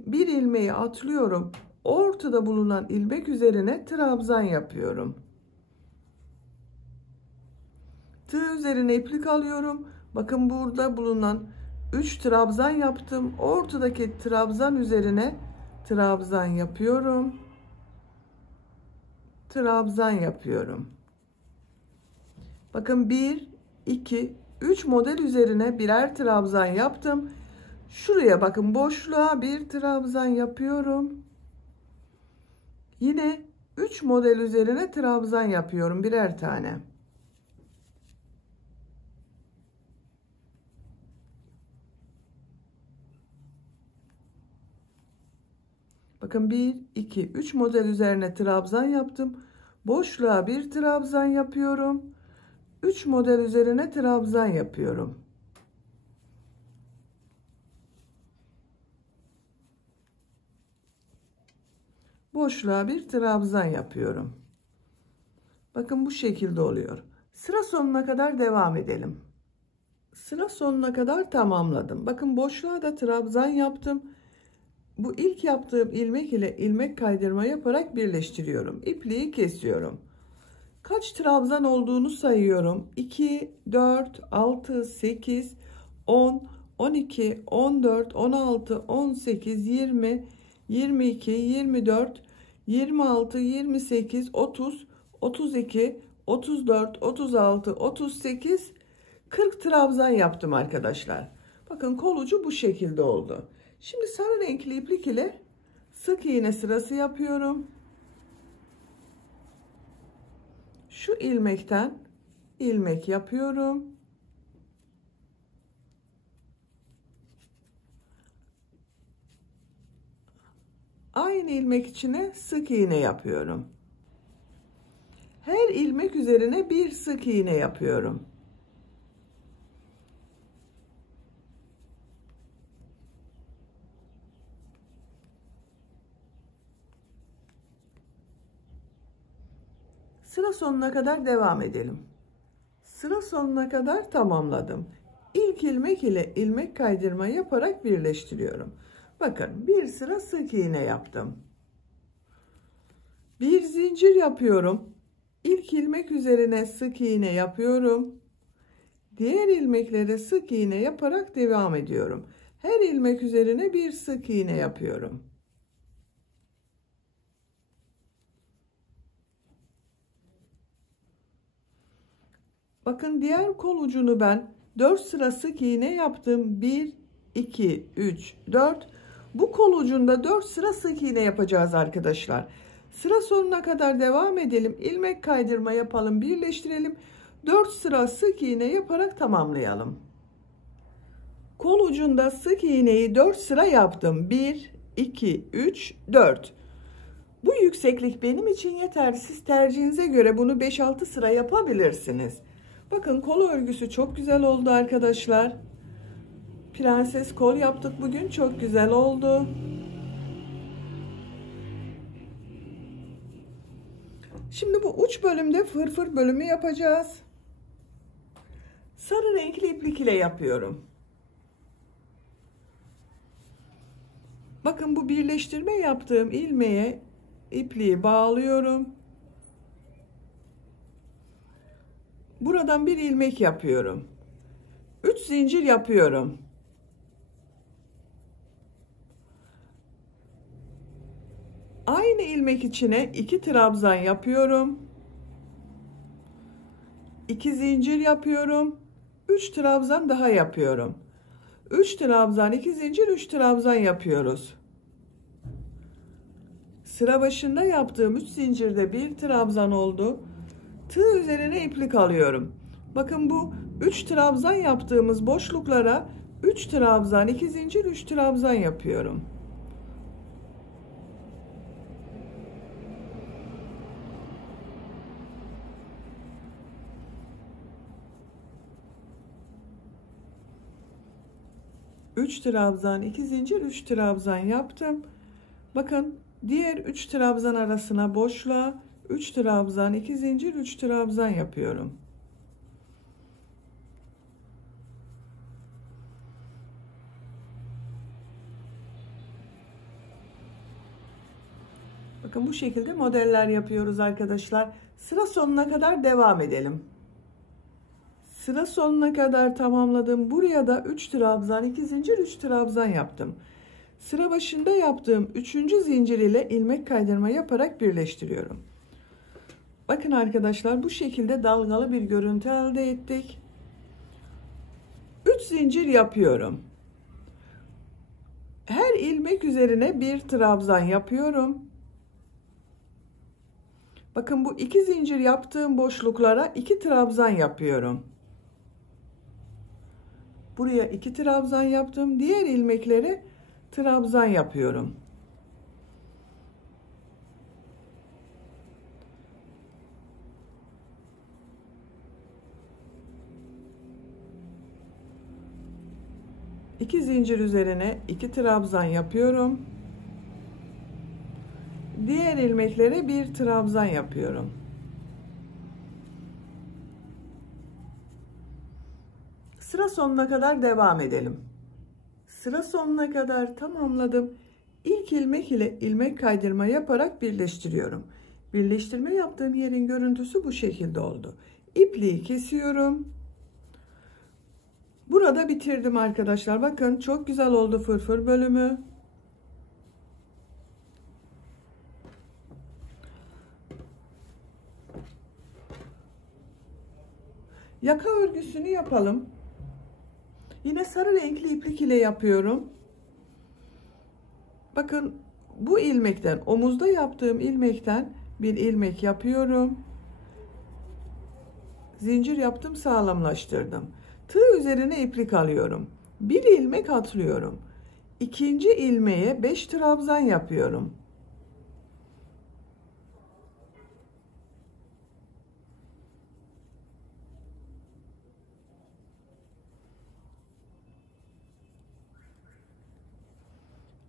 bir ilmeği atlıyorum. Ortada bulunan ilmek üzerine trabzan yapıyorum. Tığ üzerine iplik alıyorum. Bakın burada bulunan 3 trabzan yaptım. Ortadaki trabzan üzerine trabzan yapıyorum. Trabzan yapıyorum. Bakın 1, 2, 3 model üzerine birer trabzan yaptım. Şuraya bakın boşluğa bir trabzan yapıyorum. Yine 3 model üzerine trabzan yapıyorum birer tane. Bakın 1, 2, 3 model üzerine trabzan yaptım. Boşluğa bir trabzan yapıyorum. 3 model üzerine trabzan yapıyorum. Boşluğa bir trabzan yapıyorum. Bakın bu şekilde oluyor. Sıra sonuna kadar devam edelim. Sıra sonuna kadar tamamladım. Bakın boşluğa da trabzan yaptım. Bu ilk yaptığım ilmek ile ilmek kaydırma yaparak birleştiriyorum. İpliği kesiyorum. Kaç trabzan olduğunu sayıyorum. 2, 4, 6, 8, 10, 12, 14, 16, 18, 20, 22, 24, 26, 28, 30, 32, 34, 36, 38, 40 trabzan yaptım arkadaşlar. Bakın kol ucu bu şekilde oldu. Şimdi sarı renkli iplik ile sık iğne sırası yapıyorum. Şu ilmekten ilmek yapıyorum. Aynı ilmek içine sık iğne yapıyorum. Her ilmek üzerine bir sık iğne yapıyorum. Sıra sonuna kadar devam edelim. Sıra sonuna kadar tamamladım. İlk ilmek ile ilmek kaydırma yaparak birleştiriyorum. Bakın bir sıra sık iğne yaptım. Bir zincir yapıyorum. İlk ilmek üzerine sık iğne yapıyorum. Diğer ilmeklere sık iğne yaparak devam ediyorum. Her ilmek üzerine bir sık iğne yapıyorum. Bakın diğer kol ucunu ben 4 sıra sık iğne yaptım. 1, 2, 3, 4. Bu kol ucunda 4 sıra sık iğne yapacağız arkadaşlar. Sıra sonuna kadar devam edelim. İlmek kaydırma yapalım, birleştirelim. 4 sıra sık iğne yaparak tamamlayalım. Kol ucunda sık iğneyi 4 sıra yaptım. 1, 2, 3, 4. Bu yükseklik benim için yeterli. Siz tercihinize göre bunu 5-6 sıra yapabilirsiniz. Bakın kol örgüsü çok güzel oldu arkadaşlar. Prenses kol yaptık bugün. Çok güzel oldu. Şimdi bu uç bölümde fırfır bölümü yapacağız. Sarı renkli iplik ile yapıyorum. Bakın bu birleştirme yaptığım ilmeğe ipliği bağlıyorum. Buradan bir ilmek yapıyorum. 3 zincir yapıyorum. Aynı ilmek içine 2 trabzan yapıyorum. 2 zincir yapıyorum. 3 trabzan daha yapıyorum. 3 trabzan, 2 zincir, 3 trabzan yapıyoruz. Sıra başında yaptığım 3 zincirde 1 trabzan oldu. Tığ üzerine iplik alıyorum. Bakın bu 3 trabzan yaptığımız boşluklara 3 trabzan, 2 zincir, 3 trabzan yapıyorum. Üç trabzan, 2 zincir, 3 trabzan yaptım. Bakın diğer 3 trabzan arasına boşluğa 3 trabzan, 2 zincir, 3 trabzan yapıyorum. Bakın bu şekilde modeller yapıyoruz arkadaşlar. Sıra sonuna kadar devam edelim. Sıra sonuna kadar tamamladım. Buraya da 3 trabzan, 2 zincir, 3 trabzan yaptım. Sıra başında yaptığım 3. zincir ile ilmek kaydırma yaparak birleştiriyorum. Bakın arkadaşlar bu şekilde dalgalı bir görüntü elde ettik. 3 zincir yapıyorum. Her ilmek üzerine bir trabzan yapıyorum. Bakın bu 2 zincir yaptığım boşluklara 2 trabzan yapıyorum. Buraya 2 trabzan yaptım. Diğer ilmeklere trabzan yapıyorum. İki zincir üzerine 2 trabzan yapıyorum. Diğer ilmeklere bir trabzan yapıyorum. Sıra sonuna kadar devam edelim. Sıra sonuna kadar tamamladım. İlk ilmek ile ilmek kaydırma yaparak birleştiriyorum. Birleştirme yaptığım yerin görüntüsü bu şekilde oldu. İpliği kesiyorum. Burada bitirdim arkadaşlar. Bakın çok güzel oldu fırfır bölümü. Yaka örgüsünü yapalım. Yine sarı renkli iplik ile yapıyorum. Bakın bu ilmekten, omuzda yaptığım ilmekten bir ilmek yapıyorum. Zincir yaptım, sağlamlaştırdım. Tığ üzerine iplik alıyorum. Bir ilmek atlıyorum. İkinci ilmeğe 5 trabzan yapıyorum.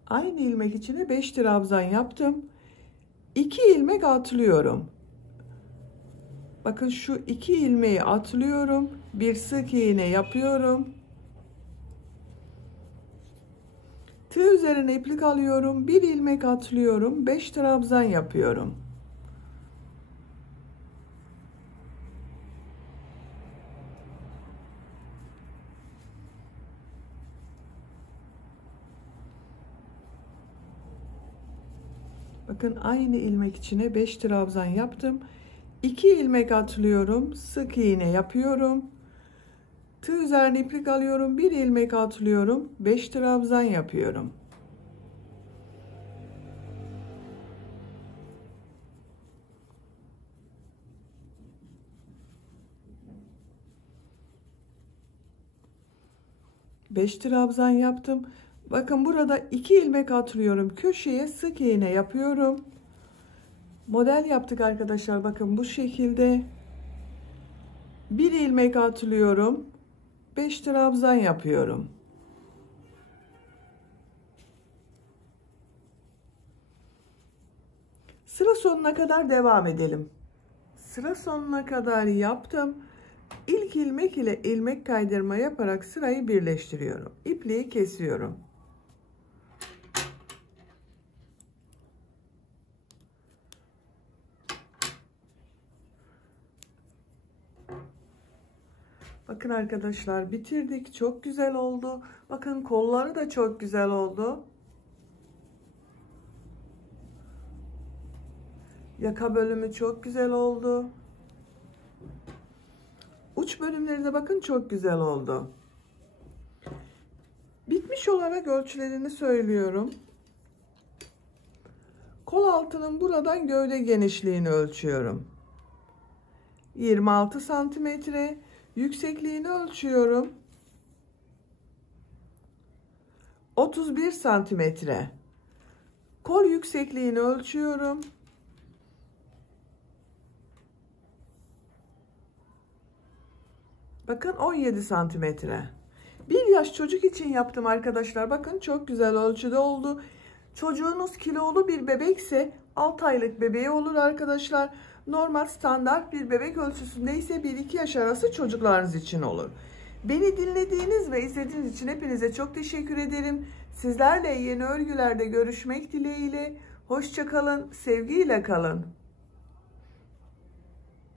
Aynı ilmek içine 5 trabzan yaptım. 2 ilmek atlıyorum. Bakın şu 2 ilmeği atlıyorum. Bir sık iğne yapıyorum. Tığ üzerine iplik alıyorum. Bir ilmek atlıyorum. 5 trabzan yapıyorum. Bakın aynı ilmek içine 5 trabzan yaptım. 2 ilmek atlıyorum. Sık iğne yapıyorum. Tığ üzerine iplik alıyorum. Bir ilmek atlıyorum. 5 trabzan yapıyorum. Beş trabzan yaptım. Bakın burada 2 ilmek atlıyorum. Köşeye sık iğne yapıyorum. Model yaptık arkadaşlar. Bakın bu şekilde. Bir ilmek atlıyorum. 5 trabzan yapıyorum. Sıra sonuna kadar devam edelim. Sıra sonuna kadar yaptım. İlk ilmek ile ilmek kaydırma yaparak sırayı birleştiriyorum. İpliği kesiyorum. Bakın arkadaşlar bitirdik. Çok güzel oldu. Bakın kolları da çok güzel oldu. Yaka bölümü çok güzel oldu. Uç bölümlerine bakın, çok güzel oldu. Bitmiş olarak ölçülerini söylüyorum. Kol altının buradan gövde genişliğini ölçüyorum. 26 santimetre. Yüksekliğini ölçüyorum. 31 santimetre. Kol yüksekliğini ölçüyorum. Bakın 17 santimetre. 1 yaş çocuk için yaptım arkadaşlar. Bakın çok güzel ölçüde oldu. Çocuğunuz kilolu bir bebekse 6 aylık bebeği olur arkadaşlar. Normal standart bir bebek ölçüsünde ise 1-2 yaş arası çocuklarınız için olur. Beni dinlediğiniz ve izlediğiniz için hepinize çok teşekkür ederim. Sizlerle yeni örgülerde görüşmek dileğiyle. Hoşça kalın, sevgiyle kalın.